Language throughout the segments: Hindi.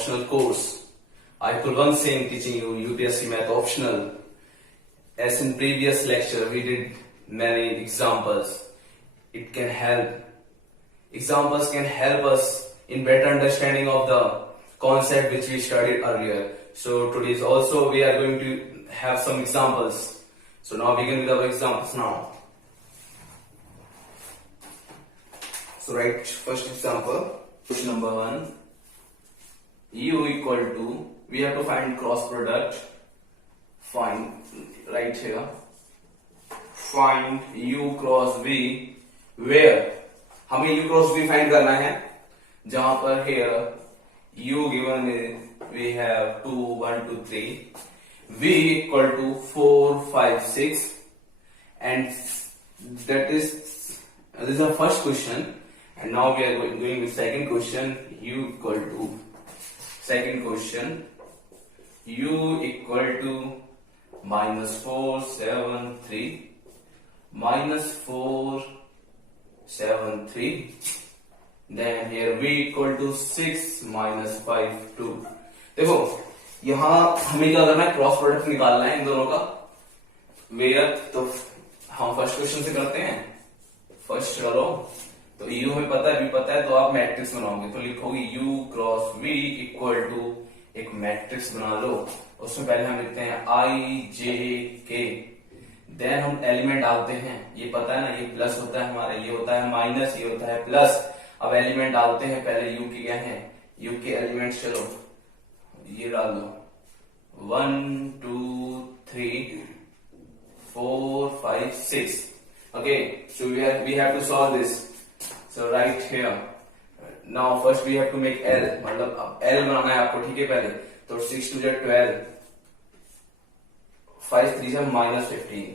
optional course. I could once say in teaching you UPSC Math optional. As in previous lecture, we did many examples. It can help. Examples can help us in better understanding of the concept which we studied earlier. So today also we are going to have some examples. So now begin with our examples now. So write first example. Question number 1. U equal to, we have to find cross product. Find right here. Find U cross V where हमें U cross V find करना है जहां पर here U given is we have 2 1 2 3, V equal to 4 5 6, and that is this is the first question. And now we are going with second question. U equal to, second question, U equal to minus 4 7 3, minus 4 7 3, then here V equal to 6 minus 5 2. देखो यहां हमें क्या करना है, क्रॉस प्रोडक्ट निकालना है इन दोनों का वेयर. तो हम फर्स्ट क्वेश्चन से करते हैं. फर्स्ट करो तो यू हमें पता है, भी पता है, तो आप मैट्रिक्स बनाओगे तो लिखोगे U cross V equal to, एक मैट्रिक्स बना लो. उसमें पहले हम लिखते हैं आई जे के, देन हम एलिमेंट डालते हैं. ये पता है ना, ये प्लस होता है हमारा, ये होता है माइनस, ये होता है प्लस. अब एलिमेंट डालते हैं. पहले यू के क्या है, यू के एलिमेंट चलो ये डाल दो 1 2 3 4 5 6. Okay, so we have to solve this. So right here now first we have to make L, मतलब L बनाना है आपको, ठीक है. पहले तो 6 2 12, 5 3 से minus 15.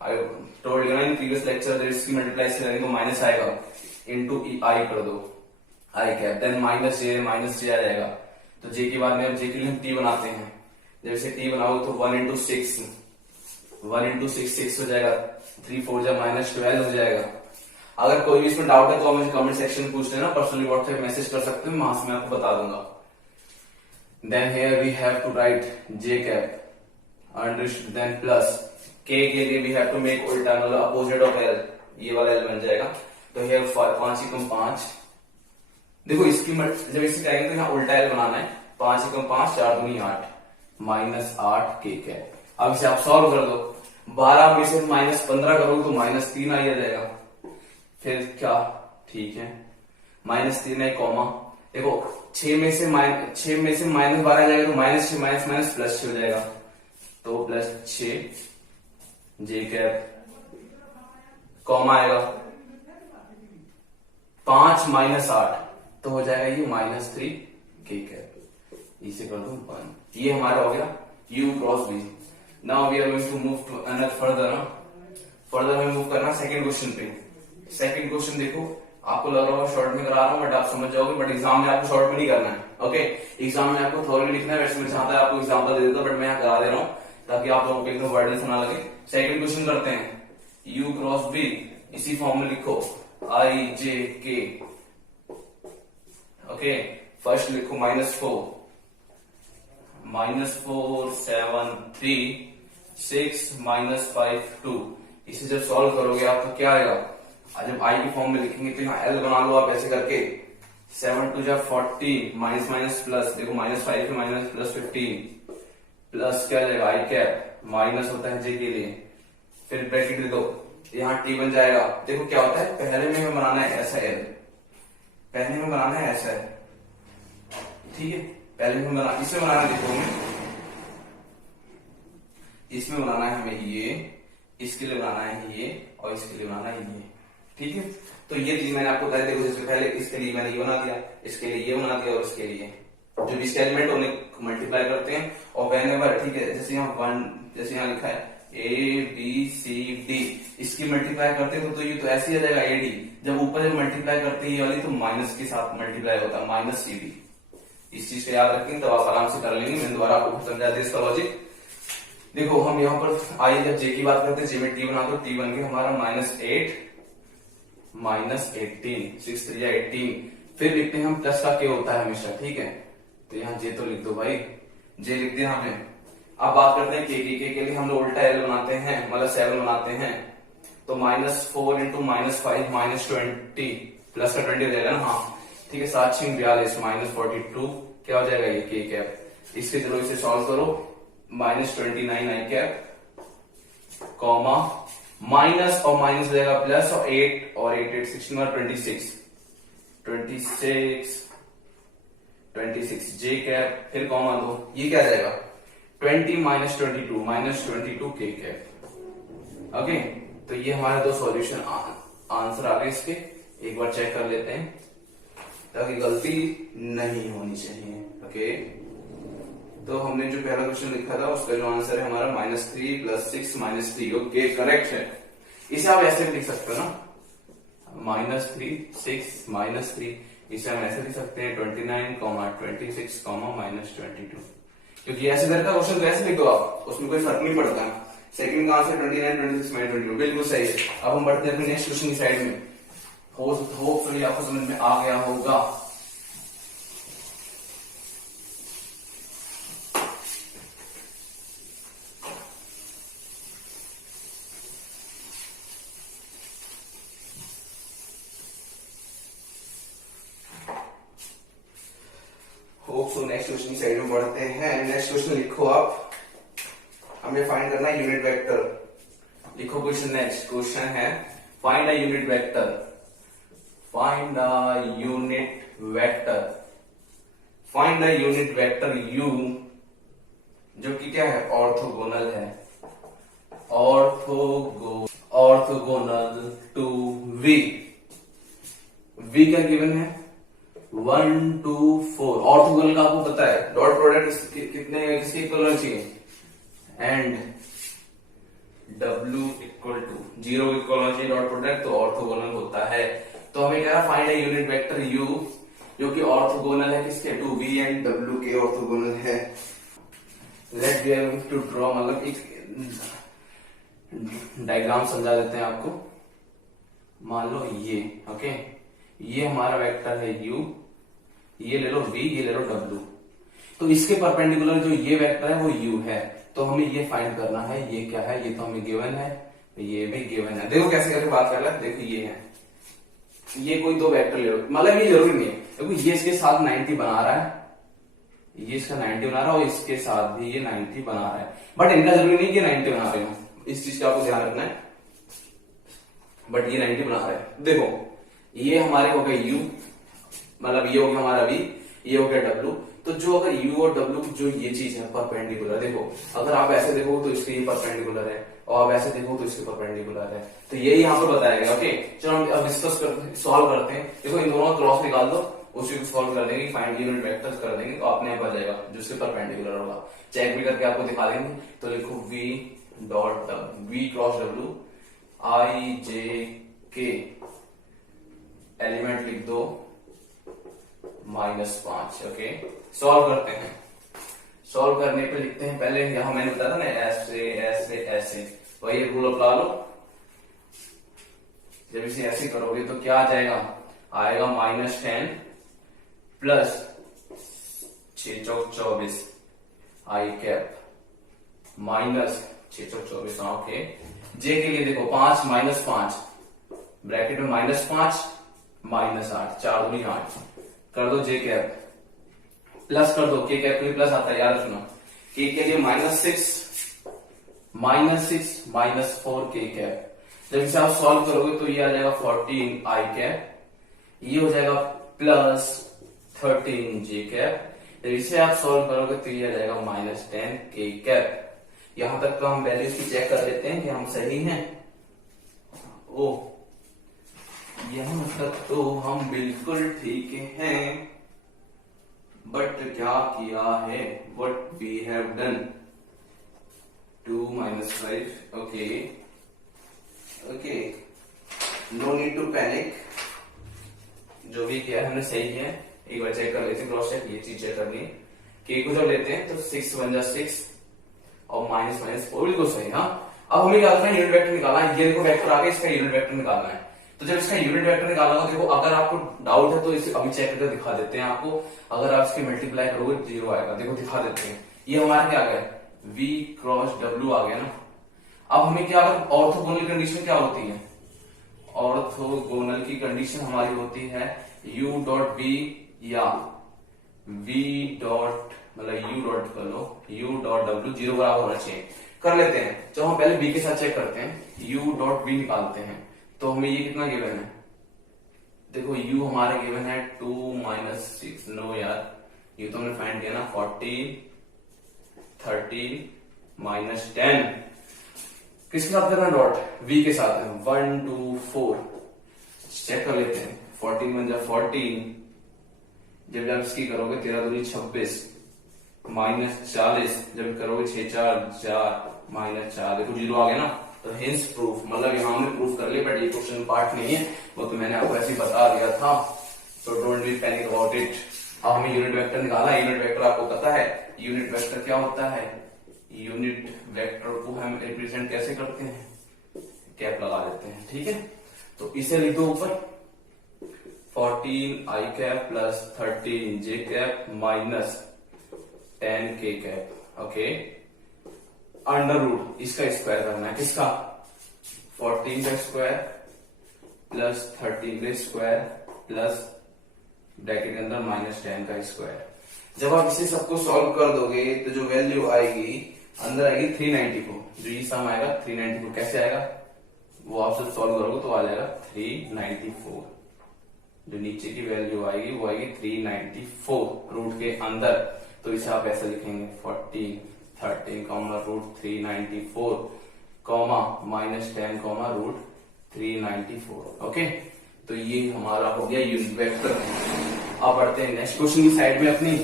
I told you in previous lecture that इसकी मल्टीप्लाई से करेंगे तो माइनस आएगा, इनटू I कर दो I कैप, देन माइनस जे आ जाएगा. तो J के बाद में अब J के लिए हम T बनाते हैं. जैसे T बनाओ तो 1 इंटू 6 6 हो जाएगा, 3 4 जा माइनस 12 हो जाएगा. अगर कोई भी इसमें डाउट है तो आप मुझे कमेंट सेक्शन में पूछ लेना, पर्सनली व्हाट्सएप मैसेज कर सकते हैं, वहां से मैं आपको बता दूंगा. Then here we have to write J cap under, then plus K के लिए वी हैव टू मेक उल्टा, मतलब अपोजिट ऑफ L, ये वाला L बन जाएगा. तो हियर 5 एकम 5. देखो इसकी जब इसे कहेंगे तो यहाँ उल्टा L बनाना है. 5 एकम 5 4 दूनी 8, माइनस 8 K कैप. अब इसे आप सॉल्व कर दो. 12 में से माइनस 15 करोगे तो माइनस 3 आ जाएगा. फिर क्या, ठीक है, माइनस 3 है कॉमा. देखो 6 में से माइनस 12 आ जाएगा तो माइनस 6 माइनस माइनस प्लस 6 हो जाएगा. तो प्लस 6 जे कैप कॉमा आएगा 5 माइनस 8, तो हो जाएगा ये माइनस 3 के कैप. इसे कर दो 1. ये हमारा हो गया U cross V. Now we are going to move to another further हमें मूव करना सेकंड क्वेश्चन पे. सेकंड क्वेश्चन देखो, आपको लग रहा होगा शॉर्ट में करा रहा हूं बट आप समझ जाओगे, बट एग्जाम में आपको शॉर्ट में नहीं करना है. ओके, एग्जाम में आपको थोड़ा लिखना है. वैसे मैं चाहता है आपको एग्जाम्पल दे देता, बट मैं यहाँ करा दे रहा हूँ ताकि आप लोगों को एकदम वर्डन ना लगे. सेकंड क्वेश्चन करते हैं. U क्रॉस V, इसी फॉर्म में लिखो आई जे के. ओके, फर्स्ट लिखो माइनस 4 7 3 6 माइनस 5 2. इसे जब सॉल्व करोगे आप तो क्या आएगा, जब I की फॉर्म में लिखेंगे तो यहाँ L बना लो आप ऐसे करके. 7 2 जा 40, माइनस माइनस प्लस, देखो माइनस 5 माइनस प्लस 15, प्लस क्या जाएगा I कैप, माइनस होता है J के लिए. फिर ब्रैकेट दे दो, यहाँ T बन जाएगा. देखो क्या होता है, पहले में हमें बनाना है ऐसा L, पहले में बनाना है ऐसा है, ठीक है. पहले में इसमें बनाना है, देखो हमें इसमें बनाना है हमें ये, इसके लिए बनाना है ये, और इसके लिए बनाना है ये, ठीक है. तो ये चीज मैंने आपको बताई. देखो जैसे पहले इसके लिए मैंने ये बना दिया, इसके लिए ये बना दिया, और इसके लिए जो इसके एलिमेंट उन्हें मल्टीप्लाई करते हैं. और वेन एवर, ठीक है, जैसे यहाँ 1, जैसे यहाँ लिखा है ABCD, इसकी मल्टीप्लाई करते हैं तो ये तो ऐसे ही आ जाएगा AD. जब ऊपर जब मल्टीप्लाई करते हैं ये वाली, तो माइनस के साथ मल्टीप्लाई होता है, माइनस CD. इस चीज को याद रखेंगे तब आप आराम से कर लेंगे. मैंने दोबारा आपको समझा दिया इसका लॉजिक. देखो हम यहाँ पर आई जब J की बात करते हैं, J में T बना दो. T बन गया हमारा -8 -18, 6 3 18. फिर लिखते हैं हम प्लस का K होता है हमेशा, ठीक है. तो यहाँ जे तो लिख दो भाई, जे लिख दिया हमने। अब बात करते हैं के लिए हम लोग उल्टा एल बनाते हैं, मतलब 7 बनाते हैं। तो -4 इंटू -5 -20 प्लस का 20 हो जाएगा ना, हाँ ठीक है। 7 6 42 -42 क्या हो जाएगा ये के कैप। इसके चलो इसे सॉल्व करो, -29 आई कैप कॉमा माइनस और माइनस हो जाएगा प्लस, और 8 और 8 8 16 और 26 जे कैप, फिर कॉमा दो, ये क्या आ जाएगा 20 -22 के कैप। ओके, तो ये हमारे दो सॉल्यूशन आंसर आ गए इसके। एक बार चेक कर लेते हैं ताकि गलती नहीं होनी चाहिए। ओके, तो हमने जो पहला क्वेश्चन लिखा था उसका जो आंसर है हमारा -3 + 6 -3। ओके, करेक्ट है। इसे आप ऐसे भी लिख सकते हो ना, -3 6 -3, इसे हम ऐसे लिख सकते हैं 29, 26, -22। क्योंकि ऐसे तरह का क्वेश्चन तो ऐसे लिख दो आप, उसमें कोई फर्क नहीं पड़ता। सेकंड का आंसर 29 26 -22 बिल्कुल सही है। अब हम बढ़ते हैं अपने नेक्स्ट क्वेश्चन की साइड में। होपफुली आपको समझ में आ गया होगा। नेक्स्ट क्वेश्चन की साइड में बढ़ते हैं। नेक्स्ट क्वेश्चन लिखो आप, हमें फाइंड करना है यूनिट वेक्टर। लिखो क्वेश्चन, नेक्स्ट क्वेश्चन है find a unit vector. Find a unit vector, find a unit vector u, जो कि क्या है ऑर्थोगोनल है, ऑर्थोगोनल टू v। v क्या गिवन है 1 2 4। ऑर्थोगोनल का आपको पता है डॉट प्रोडक्ट कितने किसके इक्वल होना चाहिए, and W equal to 0 equal होना चाहिए डॉट प्रोडक्ट, तो ऑर्थोगोनल होता है। तो हमें क्या है find a unit vector u जो कि ऑर्थोगोनल है किसके टू v एंड w के ऑर्थोगोनल है। Let we are to draw, मतलब एक डायग्राम समझा देते हैं आपको। मान लो ये, ओके, ये हमारा वेक्टर है u, ये ले लो v, ये ले लो w। तो इसके परपेंडिकुलर जो ये वेक्टर है वो u है, तो हमें ये फाइंड करना है। ये क्या है, ये तो हमें गिवन है, ये भी गिवन है। देखो कैसे कैसे बात कर रहा है, देखो ये है, ये कोई दो वेक्टर ले लो, मतलब ये जरूरी नहीं है। देखो ये इसके साथ 90 बना रहा है, ये इसका 90 बना रहा है, और इसके साथ भी ये 90 बना रहा है, बट इनका जरूरी नहीं कि 90 बना रहे हो, इस चीज का आपको ध्यान रखना है। बट ये 90 बना रहा है। देखो ये हमारे हो गए u, मतलब ये हो गया हमारा v, ये हो गया w। तो जो अगर u और w की जो ये चीज है परपेंडिकुलर, देखो अगर आप ऐसे देखो तो इसके ये परपेंडिकुलर है, और आप ऐसे देखो तो इसके परपेंडिकुलर है, तो यही यहाँ पर बताया गया। ओके, चलो हम अब डिस्कस करते, सॉल्व करते हैं। देखो इन दोनों क्रॉस निकाल दो, उसी को सॉल्व कर देंगे, फाइंड यूनिट वेक्टर्स कर देंगे, तो अपने आप आ जाएगा जो इसके परपेंडिकुलर होगा। चेक भी करके आपको दिखा देंगे। तो लिखो v dot v cross w i j k, element लिख दो -5। ओके, सॉल्व करते हैं। सॉल्व करने पे लिखते हैं, पहले यहां मैंने बताया था ना ऐसे ऐसे ऐसे, वही रूल अप्लाई लो। जब इसे ऐसे करोगे तो क्या आ जाएगा, आएगा -10 प्लस 6 चौक 24 आई कैप माइनस 6 चौक 24। ओके, जे के लिए देखो 5 -5 ब्रैकेट में -5 -8, 4 दूनी 8 कर दो, जे कैप प्लस कर दो, के कैप के लिए प्लस आता है, याद रखना। के के लिए -6 -4 के कैप। जब इसे आप सॉल्व करोगे तो ये आ जाएगा 14 आई कैप, ये हो जाएगा प्लस 13 जे कैप। जब इसे आप सॉल्व करोगे तो ये आ जाएगा -10 के कैप। यहां तक तो हम वैल्यूज की चेक कर लेते हैं कि हम सही हैं। ओ, यहां तक तो हम बिल्कुल ठीक हैं, बट क्या किया है, what we have done 2 - 5। Okay okay, no need to panic, जो भी किया है हमने सही है। एक बार चेक कर लेते हैं, क्रॉस चेक, ये चीज चेक करनी है। के को जब लेते हैं तो 6 × 1 = 6 और -4 बिल्कुल सही। हाँ, अब हमें क्या करना है, यूनिट वेक्टर निकालना है। ये देखो वेक्टर आ गया, इसका यूनिट वेक्टर निकालना है। तो जब इसका यूनिट वेक्टर निकाला होगा, देखो अगर आपको डाउट है तो इसे अभी चेक करके दिखा देते हैं आपको। अगर आप इसके मल्टीप्लाई करोगे 0 आएगा, देखो दिखा देते हैं। ये हमारा क्या आ गया, v क्रॉस w आ गया ना। अब हमें क्या, ऑर्थोगोनल कंडीशन क्या होती है, ऑर्थोगोनल की कंडीशन हमारी होती है u डॉट v या v डॉट, मतलब u डॉट कर लो, u डॉट w 0 बराबर होना चाहिए। कर लेते हैं, जब हम पहले b के साथ चेक करते हैं, u डॉट v निकालते हैं, तो हमें ये कितना गिवन है, देखो u हमारा गिवन है 2 माइनस 6, नो यार ये तो हमने फाइंड किया ना, 14 13 माइनस 10, किसके साथ करना डॉट, v के साथ है, 1 2 4, चेक कर लेते हैं, 14 बन जा 14, जब जब इसकी करोगे 13 दूनी 26 माइनस 40, जब करोगे 6 4 4 माइनस 4, देखो 0 आ गया ना। तो हिंस प्रूफ, मतलब यहाँ हमने प्रूफ कर लिया, बट ये क्वेश्चन पार्ट नहीं है, वो तो मैंने आपको ऐसे ही बता दिया था, so don't be panic about it. अब हमें यूनिट वेक्टर निकालना है। यूनिट वेक्टर आपको पता है, यूनिट वेक्टर क्या होता है, यूनिट वेक्टर को हम रिप्रेजेंट कैसे करते हैं, कैप लगा देते हैं, ठीक है। तो इसे लिख दो ऊपर, 14 आई कैप प्लस 13 जे कैप माइनस 10 के कैप, ओके। अंडर रूट इसका स्क्वायर करना है, किसका, 14 का स्क्वायर प्लस 13 का स्क्वायर प्लस ब्रैकेट के अंदर माइनस 10 का स्क्वायर। जब आप इसे सबको सॉल्व कर दोगे तो जो वैल्यू आएगी अंदर आएगी 394, जो ये सम आएगा 394, कैसे आएगा वो आप सब सॉल्व करोगे तो आ जाएगा 394, जो नीचे की वैल्यू आएगी वो आएगी 394 रूट के अंदर। तो इसे आप ऐसे लिखेंगे 14 13 comma root 394 comma minus 10 comma root 394, okay. तो ये हमारा हो गया यूनिट वेक्टर। अब बढ़ते हैं नेक्स्ट क्वेश्चन की साइड में अपनी।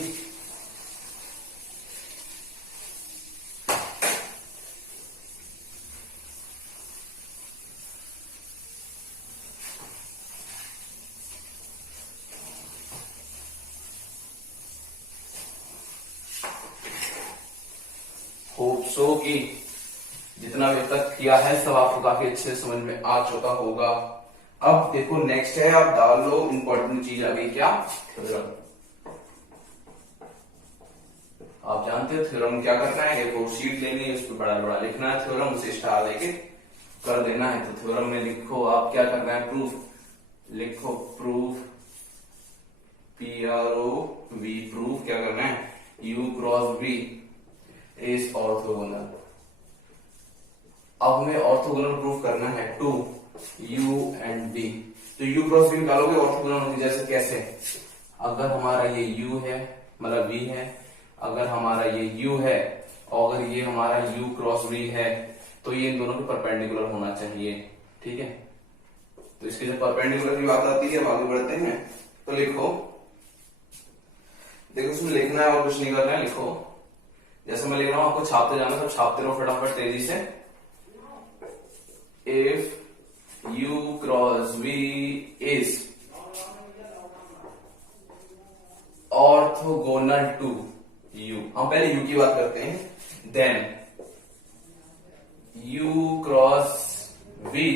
होप सो कि जितना भी अब तक किया है सब आपको काफी अच्छे से समझ में आ चुका होगा। अब देखो नेक्स्ट है, आप डाल लो, इंपॉर्टेंट चीज आ गई क्या, थ्योरम। आप जानते हो थ्योरम क्या करना है, देखो शीट लेनी है, उस पर बड़ा बड़ा लिखना है थ्योरम, उसे स्टार लेके कर देना है। तो थ्योरम में लिखो आप क्या करना है, प्रूफ लिखो, प्रूफ PROV, प्रूफ क्या करना है, U cross V is orthogonal. अब हमें ऑर्थोगोनल प्रूफ करना है टू U एंड V। तो U क्रॉस V निकालोगे ऑर्थोगोनल होगी, जैसे कैसे, अगर हमारा ये U है, मतलब V है, अगर हमारा ये U है और अगर ये हमारा U क्रॉस V है, तो ये इन दोनों के परपेंडिकुलर होना चाहिए, ठीक है। तो इसके जब परपेंडिकुलर की बात आती है, आगे बढ़ते हैं। तो लिखो, देखो इसमें लिखना है और कुछ नहीं करना है, लिखो जैसे मैं लिख रहा हूं, आपको छापते जाना, सब छापते रहो फटाफट तेजी से। If U cross V is orthogonal to U, हम पहले U की बात करते हैं, then U cross V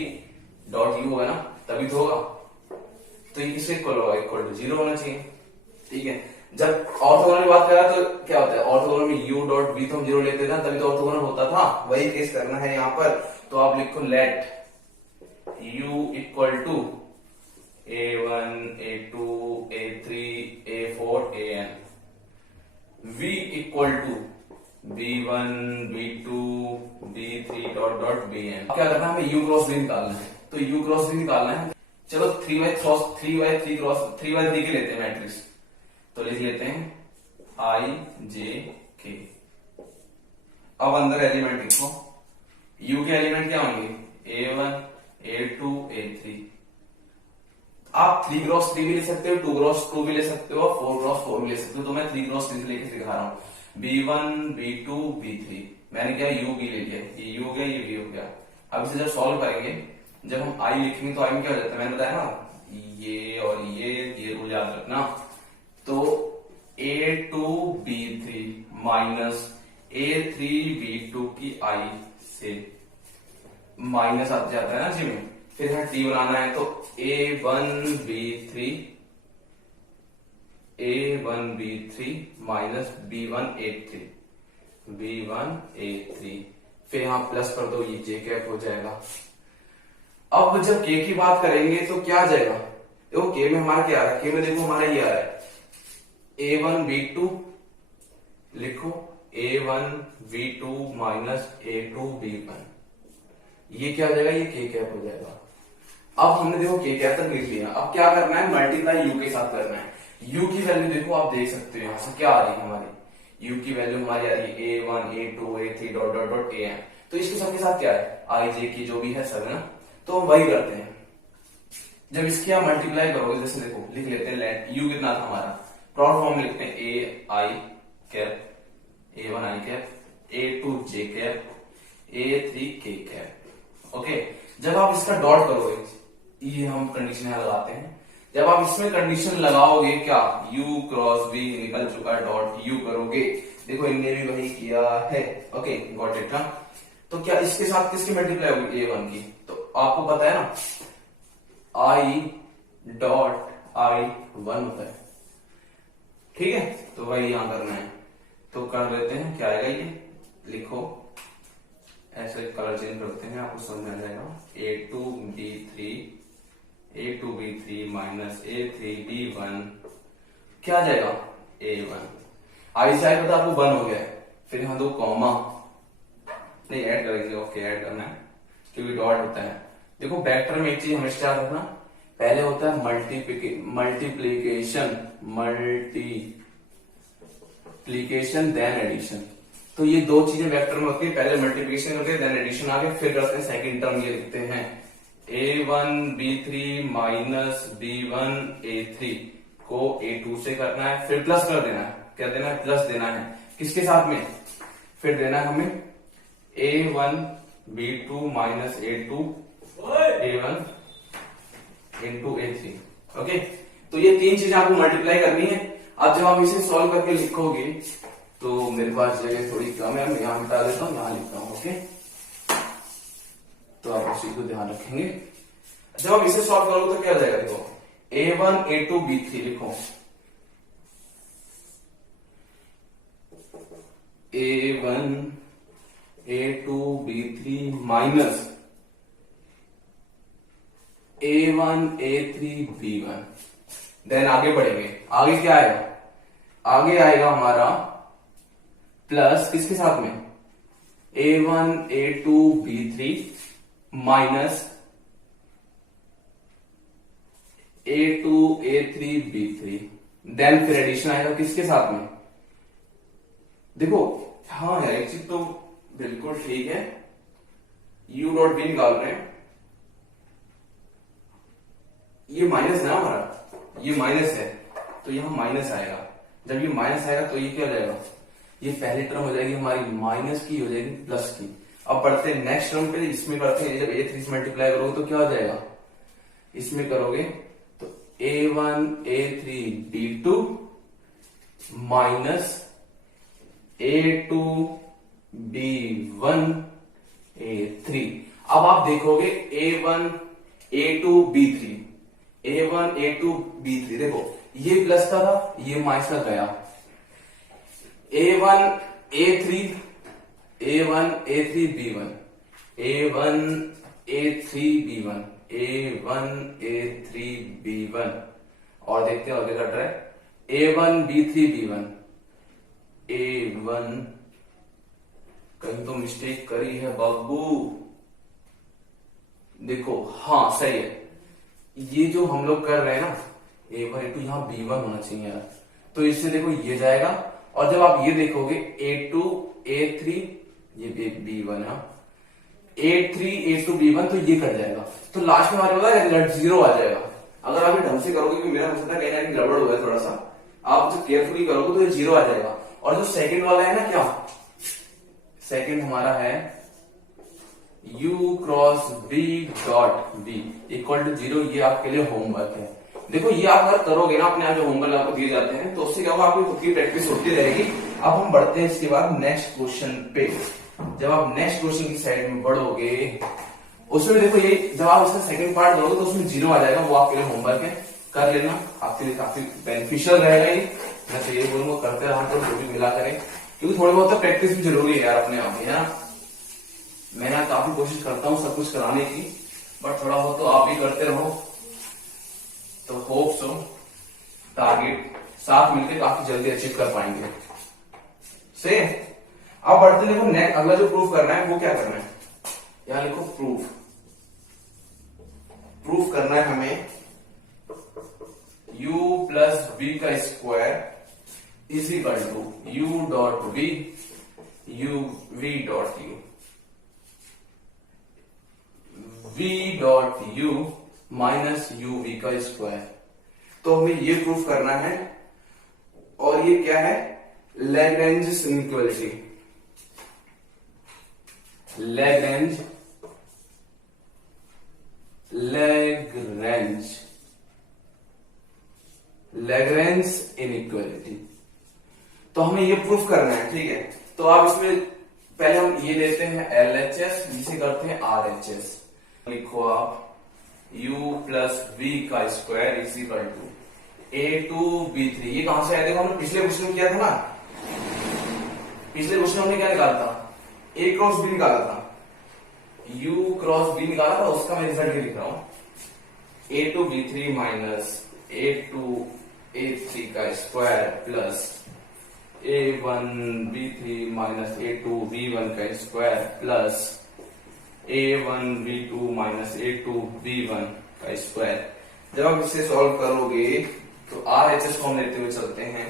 dot U है ना, तभी तो होगा। तो ये किससे इक्वल होगा, इक्वल टू 0 होना चाहिए, ठीक है। जब ऑर्थोगोनल की बात करा तो क्या होता है, ऑर्थोगोनल में U डॉट V तो हम 0 लेते थे ना, तभी तो ऑर्थोगोनल होता था, वही केस करना है यहाँ पर। तो आप लिखो let U equal to A1 A2 A3 A4 AN, V equal to B1 B2 B3 dot dot BN। क्या करना है, हमें U क्रॉस V निकालना है। तो U क्रॉस V निकालना है, चलो 3 by 3 की लेते हैं मैट्रिक्स। तो लिख लेते हैं I J K। अब अंदर एलिमेंट लिखो, U के एलिमेंट क्या होंगे, A1 A2 A3। आप 3 क्रॉस 3 भी ले सकते हो, 2 क्रॉस 2 भी ले सकते हो, 4 क्रॉस 4 भी ले सकते हो। तो मैं 3 क्रॉस 3 लेके दिखा रहा हूं, B1 B2 B3। मैंने क्या U भी ले लिया, ये U हो गया, ये V हो गया। अब इसे जब सॉल्व करेंगे, जब हम I लिखेंगे तो I में क्या हो जाता है, मैंने बताया ना, ये और ये रूल याद रखना। तो A2B3 माइनस A3B2 की I से माइनस आ जाता है ना जी में, फिर यहाँ टी बनाना है तो A1B3 माइनस B1A3 फिर यहाँ प्लस कर दो, ये जे कैप हो जाएगा। अब जब के की बात करेंगे तो क्या आ जाएगा, देखो के में हमारा क्या आ रहा है, के में देखो हमारा ये आ रहा है A1B2, लिखो A1B2 माइनस A2B1, ये क्या हो जाएगा, ये के कैप हो जाएगा। अब हमने देखो के कैप तक लिख लिया, अब क्या करना है, मल्टीप्लाई यू के साथ करना है। यू की वैल्यू देखो आप देख सकते हो यहां से क्या आ रही है हमारी, यू की वैल्यू हमारी आ रही है A1 A2 A3 dot dot dot AN। तो इसके सबके साथ क्या है, आई जे की जो भी है सब है ना, तो हम वही करते हैं। जब इसकी आप मल्टीप्लाई करोगे, जैसे देखो लिख लेते हैं लेट यू कितना था हमारा, प्रॉड फॉर्म लिखते हैं A1 I cap A2 J cap A3 K cap. Okay, जब आप इसका डॉट करोगे, ये हम कंडीशन यहां लगाते हैं, जब आप इसमें कंडीशन लगाओगे क्या, u क्रॉस v निकल चुका, डॉट u करोगे, देखो इनने भी वही किया है। ओके गॉट इट ना। तो क्या इसके साथ किसकी मल्टीप्लाई होगी, A1 की, तो आपको पता है ना I डॉट I1 होता है, ठीक है, तो वही यहां करना है। तो कर लेते हैं, क्या आएगा ये लिखो, ऐसे कलर चेंज करते हैं, आपको समझ में आ जाएगा। A2B3 माइनस A3B1 क्या आ जाएगा, A1। आई से पता आपको 1 हो गया है, फिर यहां दो कॉमा, नहीं ऐड करेंगे, ओके ऐड करना है क्योंकि डॉट होता है। देखो वेक्टर में एक चीज हमेशा याद रखना, पहले होता है मल्टीप्लीकेशन देन एडिशन। तो ये दो चीजें वेक्टर में होती है, पहले मल्टीप्लिकेशन करते हैं देन एडिशन आगे, फिर करते हैं सेकंड टर्म, ये लिखते हैं A1B3 माइनस B1A3 को A2 से करना है, फिर प्लस कर देना है, क्या देना है, प्लस देना है, किसके साथ में, फिर देना है हमें A1B2 minus A1 into A3। Okay, तो ये तीन चीजें आपको मल्टीप्लाई करनी है। अब जब आप इसे सॉल्व करके लिखोगे तो मेरे पास जगह थोड़ी कम है, मैं यहां मिटा देता हूं, यहां लिखता हूं। ओके, तो आप उसी को ध्यान रखेंगे। जब आप इसे सॉल्व करोगे तो क्या हो जाएगा, देखो A1 A2 B3 लिखो, A1 A2 B3 minus A1 A3 B1, then आगे बढ़ेंगे, आगे क्या आएगा, आगे आएगा हमारा प्लस किसके साथ में, A1 A2 B3 minus A2 A3 B3, then फिर एडिशन आएगा किसके साथ में, देखो हाँ यार एक चीज तो बिल्कुल ठीक है, u डॉट बी निकाल रहे हैं, ये माइनस है ना हमारा, ये माइनस है तो यहां माइनस आएगा, जब ये माइनस आएगा तो ये क्या हो जाएगा, ये पहली टर्म हो जाएगी हमारी माइनस की, हो जाएगी प्लस की। अब बढ़ते हैं नेक्स्ट टर्म पे, इसमें करते हैं, जब A3 से मल्टीप्लाई करोगे तो क्या हो जाएगा, इसमें करोगे तो A1 A3 B2 minus A2 B1 A3। अब आप देखोगे A1 A2 B3 A1 A2 B3, देखो ये प्लस का था, ये माइनस का गया, A1 A3 B1 A1 A3 B1 और देखते हैं आगे कट रहा है A1 B3 B1 A1, कहीं तो मिस्टेक करी है बाबू, देखो हाँ सही है, ये जो हम लोग कर रहे हैं ना A1 A2, यहाँ B1 होना चाहिए यार, तो इससे देखो ये जाएगा, और जब आप ये देखोगे A2 A3 ये B1 है, A3 A2 B1 तो ये कट जाएगा, तो लास्ट में हमारे होगा रिजल्ट 0 आ जाएगा। अगर आप ये ढंग से करोगे, क्योंकि मेरा हो सकता है कहीं ना कहीं गड़बड़ हुआ है थोड़ा सा, आप जो केयरफुली करोगे तो ये 0 आ जाएगा। और जो सेकंड वाला है ना, क्या सेकंड हमारा है u cross b dot b equal to 0, ये आपके लिए होमवर्क है। देखो ये आप अगर करोगे ना अपने आप, जो होमवर्क आपको दिए जाते हैं, तो उससे क्या होगा, आपकी खुद की प्रैक्टिस होती रहेगी। अब हम बढ़ते हैं इसके बाद नेक्स्ट क्वेश्चन पे। जब आप नेक्स्ट क्वेश्चन की साइड में बढ़ोगे उसमें देखो ये जब आप इसका सेकंड पार्ट दोगे तो उसमें 0 आ जाएगा, वो आपके लिए होमवर्क है, कर लेना, आपके लिए काफी बेनिफिशियल रहेगा ये। मैं तो ये बोलूंगा करते रहा तो जो भी मिला करें, क्योंकि थोड़ी बहुत तो प्रैक्टिस भी जरूरी है यार अपने आप में, है ना। मैं काफी कोशिश करता हूँ सब कुछ कराने की, बट थोड़ा बहुत तो आप भी करते रहो, तो होप सो टारगेट साथ मिलकर काफी जल्दी अचीव कर पाएंगे। से अब बढ़ते देखो नेक्स्ट अगला जो प्रूफ करना है वो क्या करना है, यहां लिखो प्रूफ। प्रूफ करना है हमें u प्लस बी का square is equal to u dot v u v dot u v dot u minus u v का स्क्वायर। तो हमें ये प्रूफ करना है, और ये क्या है, लैग्रेंज इनइक्वालिटी। लैग्रेंज इनइक्वालिटी, तो हमें ये प्रूफ करना है, ठीक है। तो आप इसमें पहले हम ये लेते हैं LHS, जिसे करते हैं RHS। लिखो आप u प्लस v का square is equal to A2B3। ये कहां से आया, देखो हमने पिछले क्वेश्चन में किया था ना, पिछले क्वेश्चन हमने क्या निकाला था, A क्रॉस B निकाला था, u क्रॉस b निकाला था, उसका मैं रिजल्ट लिख रहा हूं, A2B3 माइनस A2A3 का square plus A1B3 minus A2B1 का square plus A1B2 minus A2B1 का स्क्वायर। जब आप इसे सॉल्व करोगे तो RHS को हम लेते हुए चलते हैं।